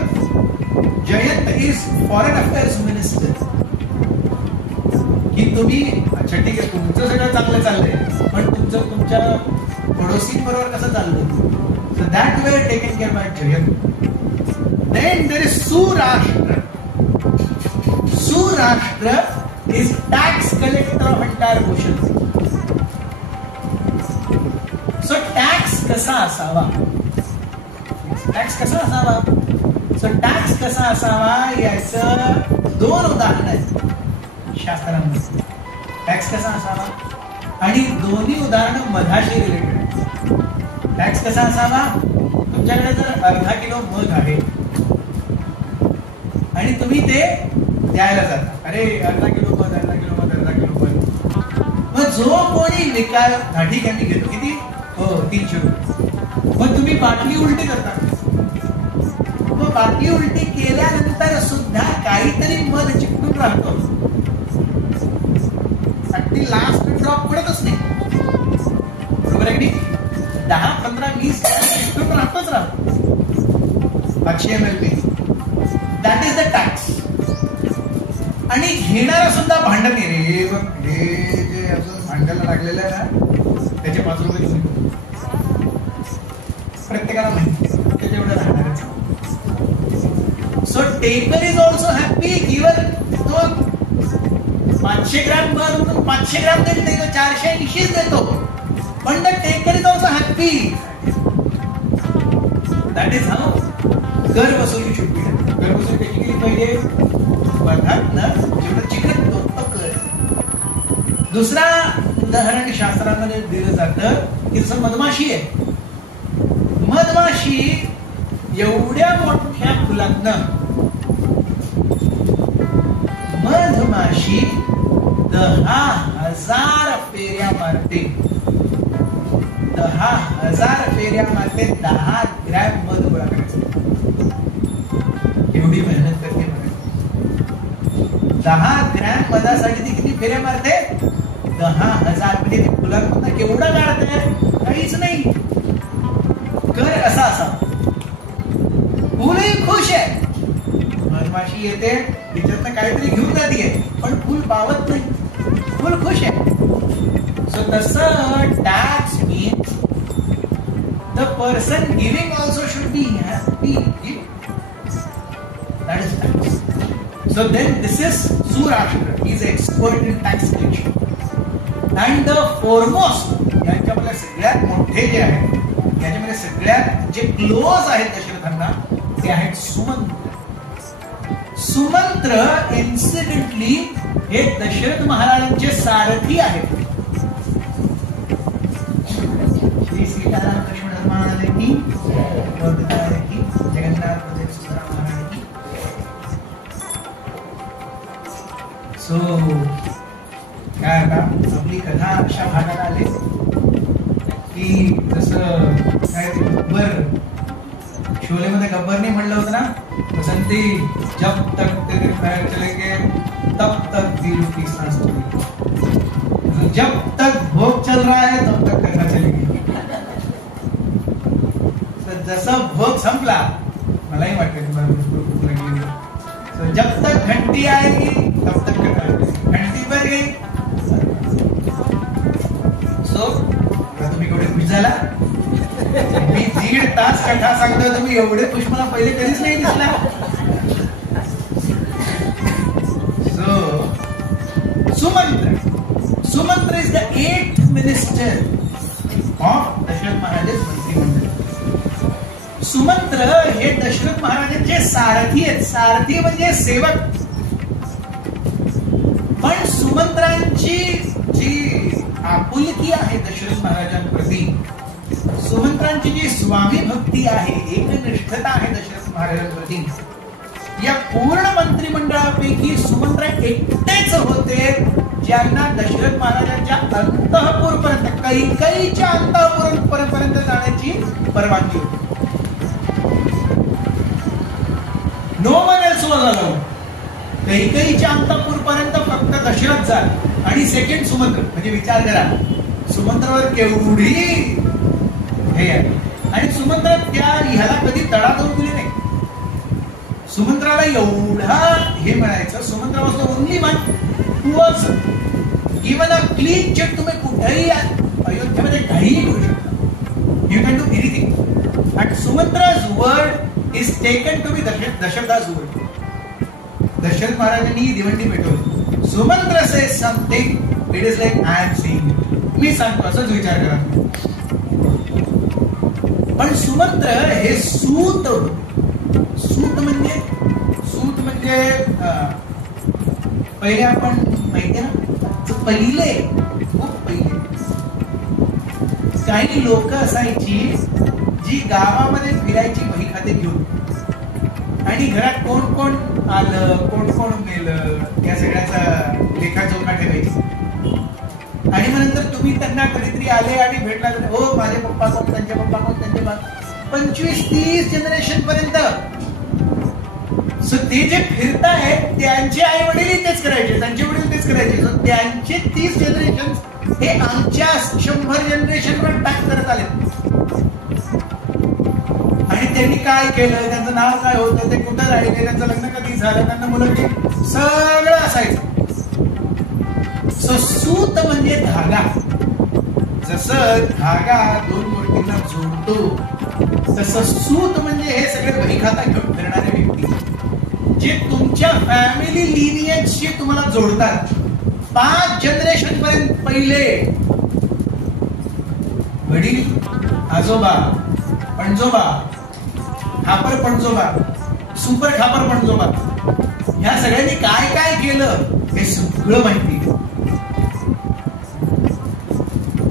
Jayant is foreign affairs minister. की तुम्ही, अच्छा ठीक आहे, तुमचं सगळं चांगलं चाललंय, पण तुमचं तुमच्या पडोसींबरोबर कसं चाललंय, so that way taken care by Jayant. Then there is Surashtra. Surashtra is tax collector of entire portion. So tax कसा असावा, टॅक्स कसा असावा, सो टॅक्स कसा असावा याचं दोन उदाहरण आहेत शास्त्रामध्ये. टॅक्स कसा असावा आणि दोन्ही उदाहरणं मधाशी रिलेटेड. टॅक्स कसा असावा, तुमच्याकडे जर अर्धा किलो मध आहे आणि तुम्ही ते द्यायला जाता, अरे अर्धा किलो मध, अर्धा किलो मध, अर्धा किलो मध. मग जो कोणी विकायला, हा ठीक आहे मी घेतो, किती, हो 300 रुपये. मग तुम्ही बाटली उलटी करता. मग बाटली उलटी केल्यानंतर सुद्धा काहीतरी मध चिकटून राहतो, ती लास्ट ड्रॉप पडतच नाही, बरोबर आहे की 10, 15, 20 चिकटून राहतोच राहतो. 500 ml that is the tax. आणि घेणारा सुद्धा भांडण रे, हे जे अजून भांडायला लागलेलं आहे ना, त्याचे 5 रुपये तुम्ही, प्रत्येकाला माहिती ते तेवढं राहणारच. So taker is also happy, given तो 500 ग्रॅम म्हणून 500 ग्रॅम देत नाही, 480 देतो, पण the taker is also happy. That is how कर वसुली शुड बी. कर वसुली कशी केली पाहिजे, बघात ना, जेवढं चिकन तो कर. दुसरा उदाहरण शास्त्रामध्ये दिलं जातं की जसं मधमाशी आहे. मधमाशी एवढ्या मोठ्या फुलातनं मधमाशी 10,000 फेऱ्या मारते. 10,000 फेऱ्या मारते, 10 ग्रॅम मध गोळा करायचं. एवढी मेहनत करते. 10 ग्रॅम मधासाठी ती किती फेऱ्या मारते, 10,000. म्हणजे ती फुलांमधून केवढं काढते, काहीच नाही. कर असा असावा. फुलही खुश आहे. मधमाशी येते, तिच्यातनं काहीतरी घेऊन जाते, पण फुल पावत नाही, फुल खुश आहे. सो तसं tax means the person giving also should be happy. So then this is Surashtra. He is expert in tax collection. And the foremost, यांच्यामध्ये सगळ्यात मोठे जे आहेत, याच्यामध्ये सगळ्यात जे क्लोज आहेत दशरथांना, ते आहेत सुमंत्र. सुमंत्र इन्सिडेंटली हे दशरथ महाराजांचे सारथी आहेत. श्री सीताराम लक्ष्मण महाराज की, जगन्नाथ महाराज की. सो काय आता आपली कथा अशा भागाला आले की जसं काय ते गब्बर, शोलेमध्ये गब्बरने म्हणलं होतं ना, बसंती जब तक तेरे पैर चलेंगे तब तक दिल की सांस चलेगी, जब तक भोग चल रहा है तब तक कथा चलेगी. जसं भोग संपला, मलाही वाटतं जब तक घंटी आएगी तब तक कथा चलेगी. घंटी पर गई. सो तुम्ही एवढे खुश झाला, मी 1.5 तास कथा सांगतोय, तुम्ही एवढे खुश मला पहिले कधीच नाही दिसला. So Sumantra is the 8th minister of Dasharath Maharaj मंत्रिमंडळ. सुमंत्र हे दशरथ महाराजांचे सारथी आहेत. सारथी म्हणजे सेवक. पण सुमंत्रांची जी आपुलकी आहे दशरथ महाराजांप्रती, सुमंत्रांची जी स्वामी भक्ती आहे, एकनिष्ठता आहे दशरथ महाराजांप्रती, या पूर्ण मंत्रिमंडळापैकी सुमंत्र एकटेच होते ज्यांना दशरथ महाराजांच्या अंतःपुरपर्यंत, कैकेयीच्या अंतःपुरपर्यंत जाण्याची परवानगी होती. No one else was allowed. कैकेयीच्या अंतःपुरपर्यंत फक्त दशरथ जात आणि सेकंड सुमंत्र. म्हणजे विचार करा, सुमंत्रावर केवढी हे आहे. आणि सुमंत्र त्या ह्याला कधी तडा करून दिली नाही. सुमंत्राला एवढा हे म्हणायचं, Sumantra was the only one who was given a clean chit. तुम्ही कुठेही अयोध्येमध्ये काहीही करू शकता. You can do anything. And Sumantra's word is taken to be Dasharath's word. Dasharath महाराजांनी दिवंडी पेटवली. Sumantra says something, it is like I am saying. मी सांगतो असंच विचार करा. पण सुमंत्र हे सूत म्हणजे पहिले आपण माहितीये ना, पहिले खूप पहिले काही लोक असायची जी गावामध्ये फिरायची वही खाते घेऊन, आणि घरात कोण कोण आलं, कोण कोण गेलं, या सगळ्याचा लेखाजोखा ठेवायची. आणि मग नंतर तुम्ही त्यांना कधीतरी आले आणि भेटला, हो माझे पप्पा कोण, त्यांचे पप्पा कोण, त्यांचे 25-30 जनरेशन पर्यंत. सो ते जे फिरतायत त्यांचे आई वडील तेच करायचे, त्यांचे वडील तेच करायचे. सो त्यांचे 30 जनरेशन हे आमच्या 100 जनरेशनवर टॅक करत आले. आणि त्यांनी काय केलं, त्यांचं नाव काय होतं, ते कुठं राहिले, त्यांचं लग्न कधी झालं, त्यांना मुलं सगळं असायचं. सो सूत म्हणजे धागा. जसं धागा 2 गोष्टींना जोडतो, तसं सूत म्हणजे हे सगळे वही खाता घेऊन फिरणारे व्यक्ती जे तुमच्या फॅमिली लिनियजशी तुम्हाला जोडतात. 5 जनरेशन पर्यंत पहिले वडील, आजोबा, पणजोबा, खापर पणजोबा, सुपर खापर पणजोबा, ह्या सगळ्यांनी काय काय केलं हे सगळं माहिती.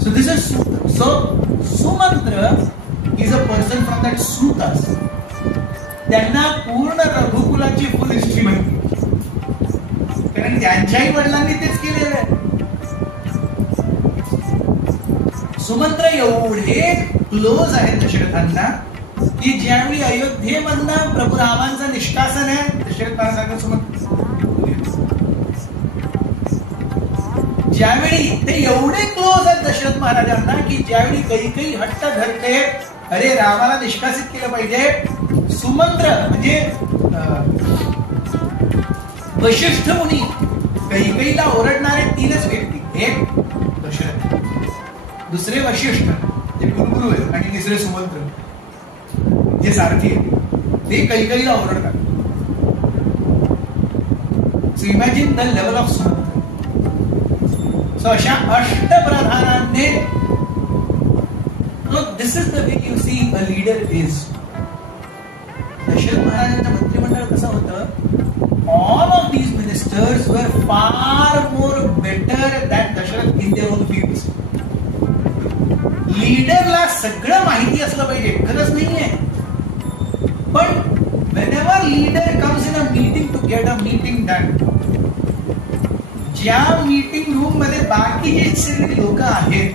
So this is so Sumantra is a person from that Sutas. त्यांना पूर्ण रघुकुलाची फुल हिस्ट्री माहिती, कारण त्यांच्याही वडिलांनी तेच केलेलं आहे. सुमंत्र एवढे क्लोज आहेत दशरथांना की ज्यावेळी अयोध्येमधनं प्रभू रामांचं निष्कासन आहे, दशरथ महाराजांना सुमंत्र ज्यावेळी ते एवढे क्लोज आहेत दशरथ महाराजांना की ज्यावेळी कैकेयी हट्ट धरते, अरे रामाला निष्कासित केलं पाहिजे, सुमंत्र म्हणजे वशिष्ठ मुनी, कैकेयीला ओरडणारे 3च व्यक्ती, एक दशरथ, दुसरे वशिष्ठ जे कुलगुरू आहेत, आणि तिसरे सुमंत्र जे सारथी आहेत, ते कैकेयीला ओरडतात. So imagine the level of Sumantra. So अशा अष्टप्रधानांनी, this is the way you see a leader is. दशरथ महाराजांचं मंत्रिमंडळ कसं होतं? All of these ministers were far more better than Dasharath in their own fields. लीडरला सगळं माहिती असलं पाहिजे, खरंच नाहीये, पण whenever leader comes in a meeting to get a meeting done, ज्या मीटिंग रूम मध्ये बाकी जे सगळे लोक आहेत,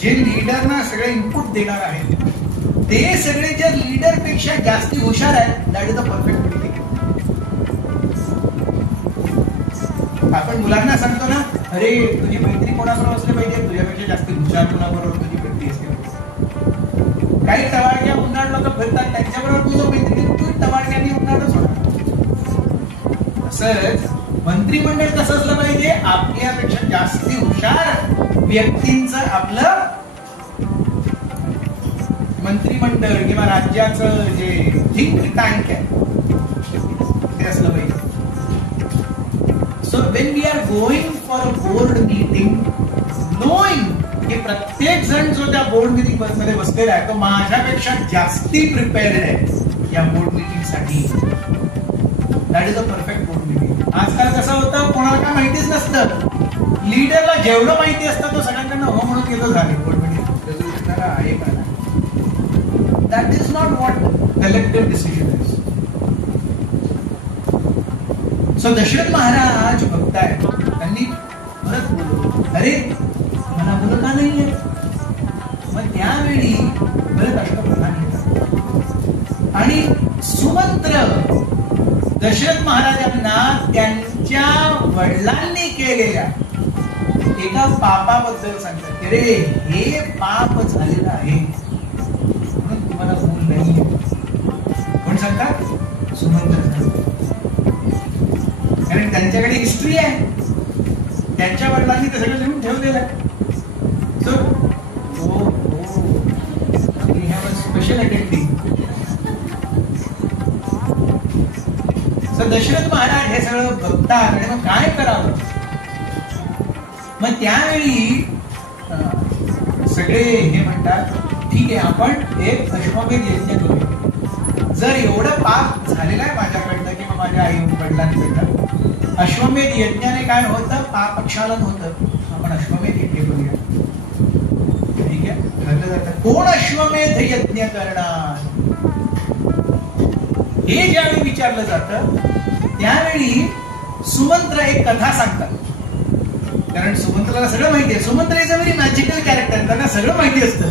जे लीडरना सगळे इनपुट देणार आहेत, ते सगळे ज्या लीडर पेक्षा जास्ती हुशार आहेत, that is the perfect meeting. आपण मुलांना सांगतो ना, अरे तुझी मैत्री कोणाबरोबर असली पाहिजे, तुझ्यापेक्षा जास्ती हुशार कोणाबरोबर तुझी मैत्री असली पाहिजे. काही टवाळक्या उन्हाळ लोक फिरतात, त्यांच्याबरोबर तुझं मैत्री, तू टवाळक्यांनी उन्हाळच होणार. तसंच मंत्रिमंडळ कसं असलं पाहिजे? आपल्यापेक्षा जास्ती हुशार व्यक्तींचं आपलं मंत्रिमंडळ किंवा राज्याचं जे थिंक टँक आहे ते असलं पाहिजे. So when we are going for a board meeting, knowing की प्रत्येक जण जो त्या बोर्ड मीटिंग मध्ये बसलेला आहे तो माझ्यापेक्षा जास्ती प्रिपेअर्ड आहे या बोर्ड मीटिंग साठी, that is a perfect board meeting. आजकाल कसं होतं, कोणाला काय माहितीच नसतं. लीडरला जेवढं माहिती असतं तो सगळ्यांकडनं हो म्हणून केलं झाले बोर्ड मीटिंग आहे का. That is not what collective decision is. So Dasharath Maharaj भक्त आहेत, त्यांनी परत बोललो, अरे मला मुलं का नाहीये? मग त्यावेळी परत अष्टप्रधान येतात आणि सुमंत्र दशरथ महाराजांना त्यांच्या वडिलांनी केलेल्या एका पापाबद्दल सांगतात. अरे हे पाप झालेलं आहे म्हणून तुम्हाला मूल नाही. कोण सांगतात? सुमंत्र सांगतात. कारण त्यांच्याकडे हिस्ट्री आहे, त्यांच्या वडिलांनी ते सगळं लिहून ठेवलेलं आहे. So we have a special attending. So Dasharath Maharaj हे सगळं बघतात आणि मग काय करावं. मग त्यावेळी सगळे हे म्हणतात, ठीक आहे आपण एक अश्वमेध यज्ञ करूया. जर एवढं पाप झालेलं आहे माझ्याकडनं किंवा माझ्या आई वडिलांकडनं, अश्वमेध यज्ञाने काय होतं? पापक्षालन होतं. आपण अश्वमेध यज्ञ करूया. ठीक आहे, ठरलं जातं. कोण अश्वमेध यज्ञ करणार हे ज्यावेळी विचारलं जातं त्यावेळी सुमंत्र एक कथा सांगतात. कारण सुमंत्राला सगळं माहिती आहे. Sumantra is a very magical character, त्यांना सगळं माहिती असतं.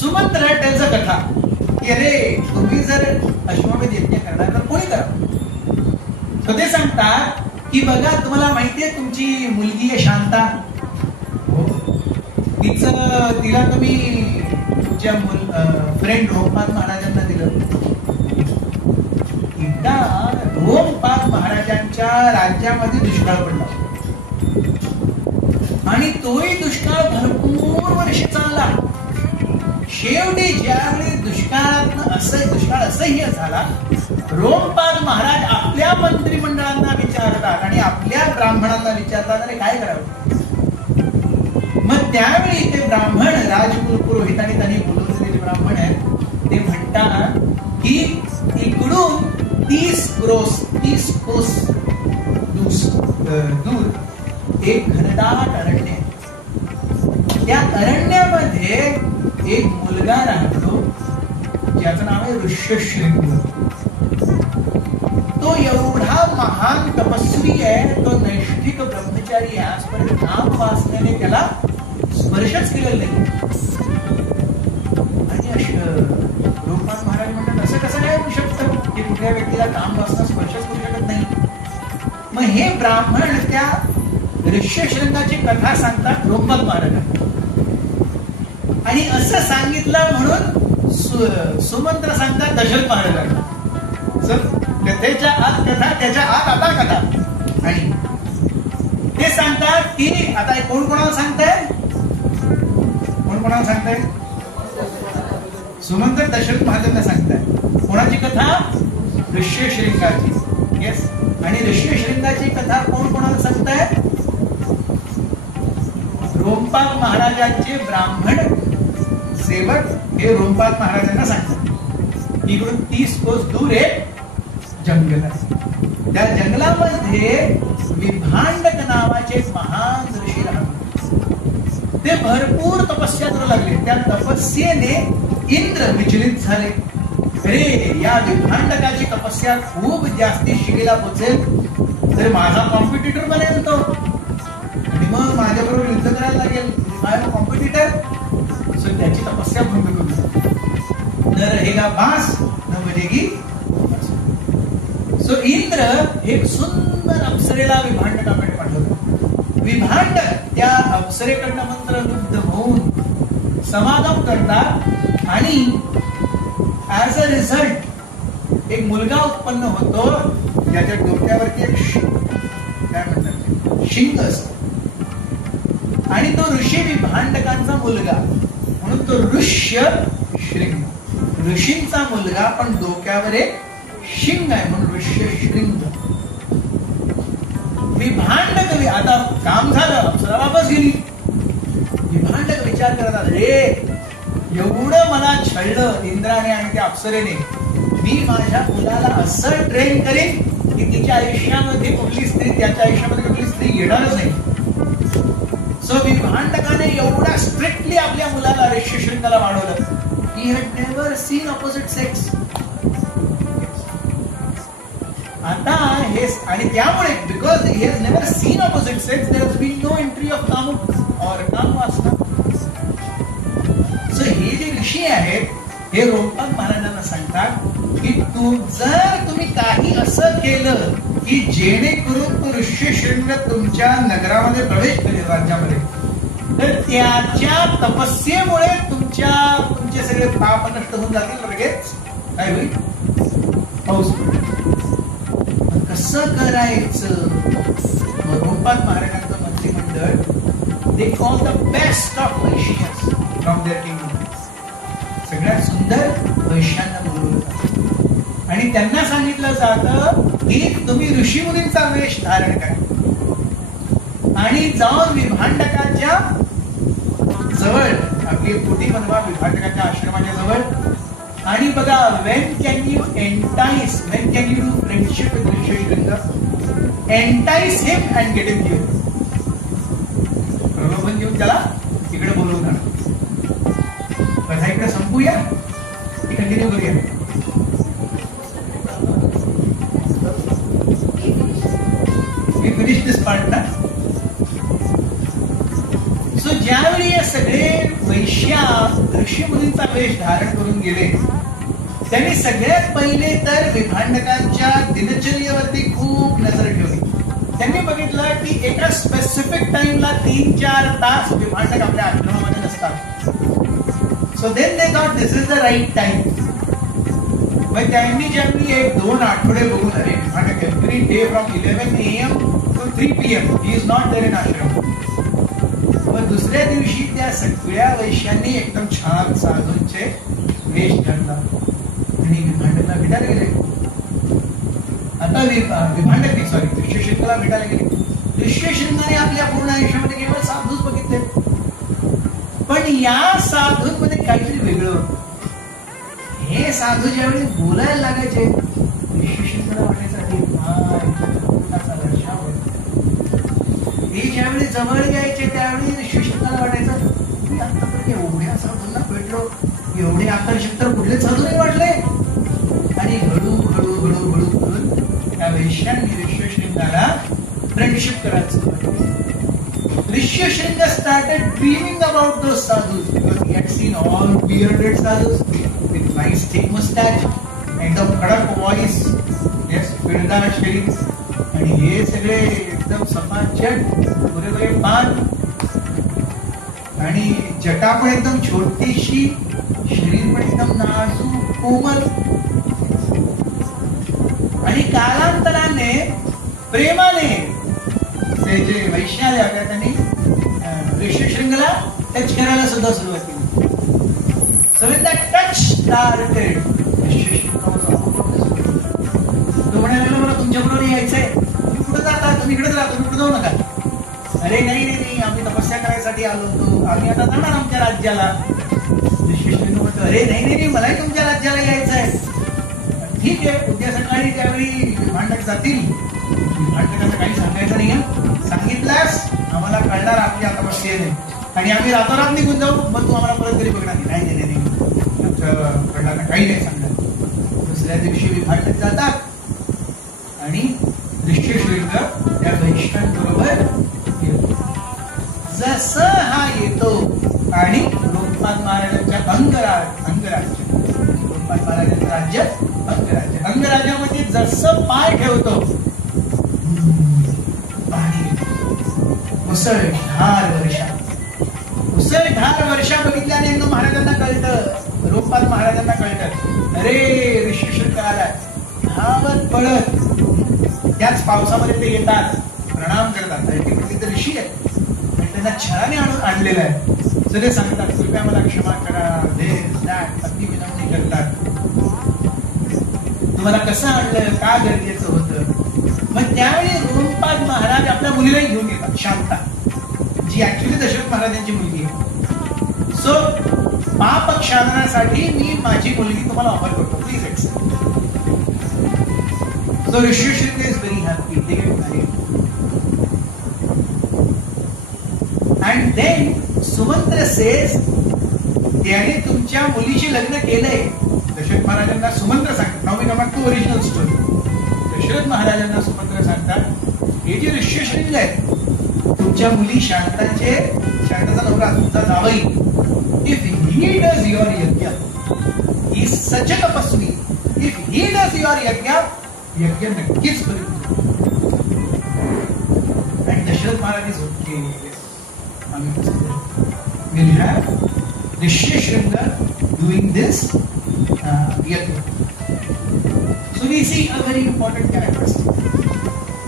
सुमंत्र टेल्स अ कथा की अरे तुम्ही जर अश्वमेध यज्ञ करणार तर कोणी करा. तर ते सांगतात की बघा तुम्हाला माहितीये तुमची मुलगी आहे शांता, तिला तुम्ही तुमच्या फ्रेंड रोमपाद महाराजांना दिलं. एकदा रोमपाद महाराजांच्या राज्यामध्ये दुष्काळ पडला आणि तोही दुष्काळ भरपूर वर्ष चालला. शेवटी ज्यावेळी दुष्काळ असह्य झाला, रोमपाद महाराज आपल्या मंत्रिमंडळांना विचारतात आणि आपल्या ब्राह्मणांना विचारतात, अरे काय करावं. मग त्यावेळी ते ब्राह्मण राजकुल पुरोहित आणि त्यांनी बोलवलेले ब्राह्मण आहेत ते म्हणतात की इकडून 30 कोस दूर एक घनदाट अरण्य, त्या अरण्यामध्ये एक मुलगा राहतो ज्याचं नाव आहे ऋष्यशृंग. तो एवढा महान तपस्वी आहे, तो नैष्ठिक ब्रह्मचारी आहे. आजपर्यंत नाम वासनेने त्याला स्पर्शच केलेला नाही. आणि रोमपाद महाराज म्हणतात असं कसं काय होऊ शकतं की कुठल्या व्यक्तीला काम वासना स्पर्शच करू शकत नाही. मग हे ब्राह्मण त्या ऋष्यशृंगाची कथा सांगतात रोमपाद महाराजांना आणि असं सांगितलं म्हणून सुमंत्र सांगतात दशरथ महाराजांना. कथेच्या आत कथा, त्याच्या आत आता कथा. आणि ते सांगतात की आता कोण कोणाला सांगताय, कोण कोणाला सांगताय? सुमंत्र दशरथ महाराजांना सांगताय. कोणाची कथा? ऋष्यशृंगाची. येस. आणि ऋष्यशृंगाची कथा कोण कोणाला सांगताय? रोमपाद महाराजांचे ब्राह्मण सेवक हे रोमपाद महाराजांना सांगतात. इकडून 30 कोस दूर एक जंगल आहे. त्या जंगलामध्ये विभांडक नावाचे एक महान ऋषी राहतात. ते भरपूर तपस्या करू लागले. त्या तपस्येने इंद्र विचलित झाले. अरे, या विभांडकाची तपस्या खूप जास्ती शिगेला पोचेल तर माझा कॉम्पिटिटर बनेल तो, आणि मग माझ्याबरोबर युद्ध करायला लागेल. माझा कॉम्पिटिटर. सो त्याची तपस्या भंग करू. न रहेगा बास न बजेगी. सो इंद्र एक सुंदर अप्सरेला विभांडकाकडे पाठवलं. विभांडक त्या अप्सरेकडनं मंत्रमुग्ध होऊन समागम करतात आणि ऍज अ रिझल्ट एक मुलगा उत्पन्न होतो ज्याच्या डोक्यावरती एक काय म्हणतात शिंग असतं, आणि तो ऋषी विभांडकांचा मुलगा म्हणून तो ऋष्य शृंग. ऋषींचा मुलगा पण डोक्यावर एक शिंग आहे म्हणून ऋष्य शृंग. विभांडक आता काम झालं, अप्सरा वापस गेली. विभांडक विचार करतात, रे एवढं मला छळलं इंद्राने आणि त्या अप्सरेने, मी माझ्या मुलाला असं ट्रेन करेन की तिच्या आयुष्यामध्ये कुठली स्त्री त्याच्या आयुष्यामध्ये कुठली स्त्री येणारच नाही. सो विभांडकाने एवढा स्ट्रिक्टली आपल्या मुलाला ऋष्यशृंगाला वाढवलं. He had never seen opposite sex. आता हे आणि त्यामुळे because he has never seen opposite sex there has been no entry of कामुक और कामवासना. सो हे जे ऋषी आहेत हे रोमपाद महाराजांना सांगतात की जर तुम्ही काही असं केलं की जेणेकरून तो ऋष्यशृंग तुमच्या नगरामध्ये प्रवेश करेल, राज्यामध्ये, तर त्याच्या तपस्येमुळे तुमचे सगळे पाप नष्ट होऊन जातील. लगेच काय होईल? पाऊस. कसं करायचं? रोमपाद महाराजांचं मंत्रिमंडळ they call the best of vaishyas from their kingdom. सगळ्यात सुंदर वैश्यांना बोलवलं आणि त्यांना सांगितलं जातं की तुम्ही ऋषीमुनींचा वेश धारण करा आणि जाऊन विभांडकाच्या जवळ आपली पोटी बनवा, विभांडकाच्या आश्रमाच्या जवळ, आणि बघा when can you do friendship with Rishyashring? Entice him and get him here. प्रलोभन देऊन त्याला इकडे बोलवून आणा. कथा इकडे संपूया की कंटिन्यू करूया? We finish this part ना. सो ज्यावेळी हे सगळे वैश्या ऋषीमुनींचा वेश धारण करून गेले, त्यांनी सगळ्यात पहिले तर विभांडकांच्या दिनचर्येवरती खूप नजर ठेवली. त्यांनी बघितलं की एका स्पेसिफिक टाइमला 3-4 तास विभांडक आपल्या आश्रमामध्ये नसतात. So then they thought this is the right time. मग त्यांनी ज्यांनी 1-2 आठवडे बघून अरे Vibhandak every day from 11 AM to 3 PM he is not there in ashram. मग दुसऱ्या दिवशी त्या सगळ्या वैश्यांनी एकदम छान साधूंचे वेश घातला आणि विभांडकला भेटायला गेले. आता ऋष्यशृंगाला भेटायला गेले. ऋष्यशृंगाने आपल्या पूर्ण आयुष्यामध्ये केवळ साधूच बघितले, पण या साधूंमध्ये काहीतरी वेगळं होतं. हे साधू ज्यावेळी बोलायला लागायचे ऋष्यशृंगाला वाटायसाठी हे ज्यावेळी जवळ यायचे त्यावेळी ऋष्यशृंगाला वाटायचं की आतापर्यंत एवढ्या साधूंना भेटलो, एवढे आकर्षक तर कुठले साधू नाही वाटले. आणि हळूहळू करून त्या वैश्यांनी ऋष्यशृंगाला फ्रेंडशिप करायचं. Rishyashring started dreaming about those sadhus because he had seen all bearded sadhus with nice thick mustache, एकदम कडक voice, yes, पिळदार शरीर, आणि हे सगळे एकदम सफाचट बरे पान आणि जटा पण एकदम छोटीशी, शरीर पण एकदम नाजूक कोमल. आणि कालांतराने प्रेमाने ते जे वैश्याले होत्या त्यांनी ऋष्यशृंगाला टच करायला सुद्धा सुरुवात केली. So when that touch started, तो म्हणायला लागला मला तुमच्याबरोबर यायचंय. तुम्ही कुठं जाता? तुम्ही इकडेच राहा, तुम्ही कुठं जाऊ नका. अरे नाही नाही नाही, आम्ही तपस्या करायसाठी आलो होतो, आम्ही आता जाणार आमच्या राज्याला. ऋषिशृंग म्हणतो अरे नाही नाही नाही, मलाही तुमच्या राज्याला यायचंय. ठीक आहे, उद्या सकाळी त्यावेळी भांडक जातील, भांडकांना काही सांगायचं नाही, सांगितल्यास आम्हाला कळणार आपल्या तपस्येने आणि आम्ही रातोरात निघून जाऊ, मग तू आम्हाला परत तरी बघणार नाही. नाही नाही नाही, कळणार काही नाही सांगणार. दुसऱ्या दिवशी विभाटक जातात आणि ऋषिशृंग त्या वैष्णवांबरोबर येतो. जसं हा येतो आणि लोकपाल महाराजांच्या अंगराज्य लोकपाल महाराजांचं राज्य अंगराज्यामध्ये जसं पाय ठेवतो मुसळधार वर्षा बघितल्याने महाराजांना कळतं, लोकपाल महाराजांना कळतं अरे ऋषिशृंग आलाय. धावत पळत त्याच पावसामध्ये ते येतात, प्रणाम करतात. अल्टिमेटली ते ऋषी आहेत आणि त्यांना छळाने आणलेलं आहे. सगळे सांगतात कृपया मला क्षमा करा, अति विनवणी करतात. तुम्हाला कसं आणलं, का गरजेचं होतं. मग त्यावेळी लोकपाल महाराज आपल्या मुलीलाही घेऊन येतात, शांता, जी ऍक्च्युली दशरथ महाराजांची मुलगी आहे. सो पाप क्षालनासाठी मी माझी मुलगी तुम्हाला ऑफर करतो, please accept. So Rishyashring is very happy, they get married. And then Sumantra says, त्याने तुमच्या मुलीशी लग्न केलंय. दशरथ महाराजांना सुमंत्र सांगतात. नाव मी कमांड टू ओरिजिनल स्टोरी. दशरथ महाराजांना सुमंत्र सांगतात हे जे ऋषिशृंग आहेत, तुमच्या मुली शांताचा नवरा तुमचा जावई, इफ ही डज युअर यज्ञ, ही सच तपस्वी, इफ ही डज युअर यज्ञ नक्कीच करेल. आणि दशरथ महाराज इज ओके, आम्ही विल हॅव ऋषिशृंग डूइंग दिस यज्ञ. So we see a very important characteristic.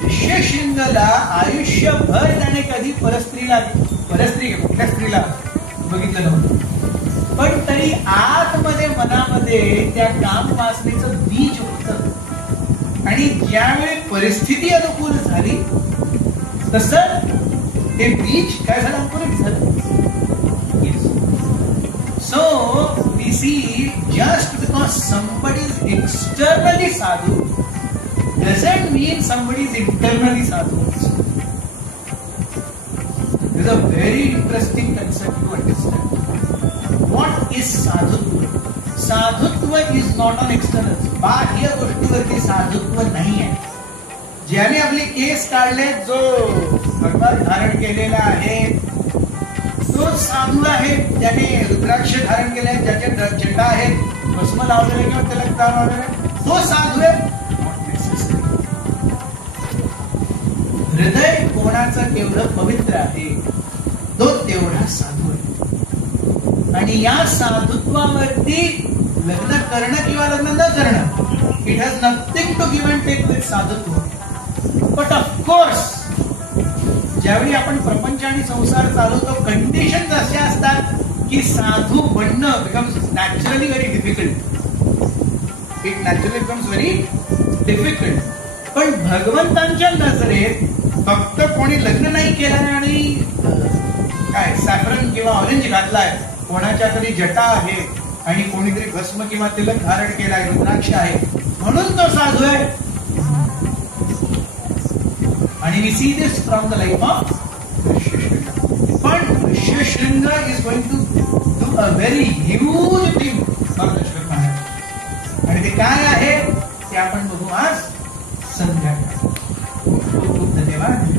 ऋषिशृंगला आयुष्यभर त्याने कधी कुठल्या स्त्रीला बघितलं नव्हतं, पण तरी आतमध्ये मनामध्ये त्या काम वासनेचं बीज होतं आणि ज्यावेळी परिस्थिती अनुकूल झाली तसं ते बीज काय झालं, अंकुरित झालं. So we see just because somebody is externally sadhu doesn't mean somebody is internally sadhu. This is a very interesting concept to understand. What is sadhutva? Sadhutva is not on externals. बाह्य गोष्टीवरती साधुत्व नाही आहे. ज्याने आपले केस काढले, जो भगवान धारण केलेला आहे तो साधू आहे. त्याने रुद्राक्ष धारण केले, ज्याच्या जटा आहेत, भस्म लावलेले किंवा तिलक लावलेले, तो साधू आहे. हृदय कोणाचं केवढं पवित्र आहे तो तेवढा साधू आहे. आणि या साधुत्वावरती लग्न करणं किंवा लग्न न करणं, it has nothing to give and take with साधुत्व. बट ऑफकोर्स ज्यावेळी आपण प्रपंच आणि संसार चालवतो, कंडिशन अशा असतात की साधू बनणं becomes naturally very difficult. It naturally becomes very difficult. पण भगवंतांच्या नजरेत फक्त कोणी लग्न नाही केलं आणि काय सॅफरन किंवा ऑरेंज घातलाय, कोणाच्या तरी जटा आहे आणि कोणीतरी भस्म किंवा तिलक धारण केलाय, रुद्राक्ष आहे म्हणून तो साधू आहे. आणि we see this from the life of Rishyashringa. पण Rishyashringa is going to do a very huge thing for Dasharath Maharaj. आणि ते काय आहे ते आपण बघू आज संध्याकाळी. खूप खूप धन्यवाद.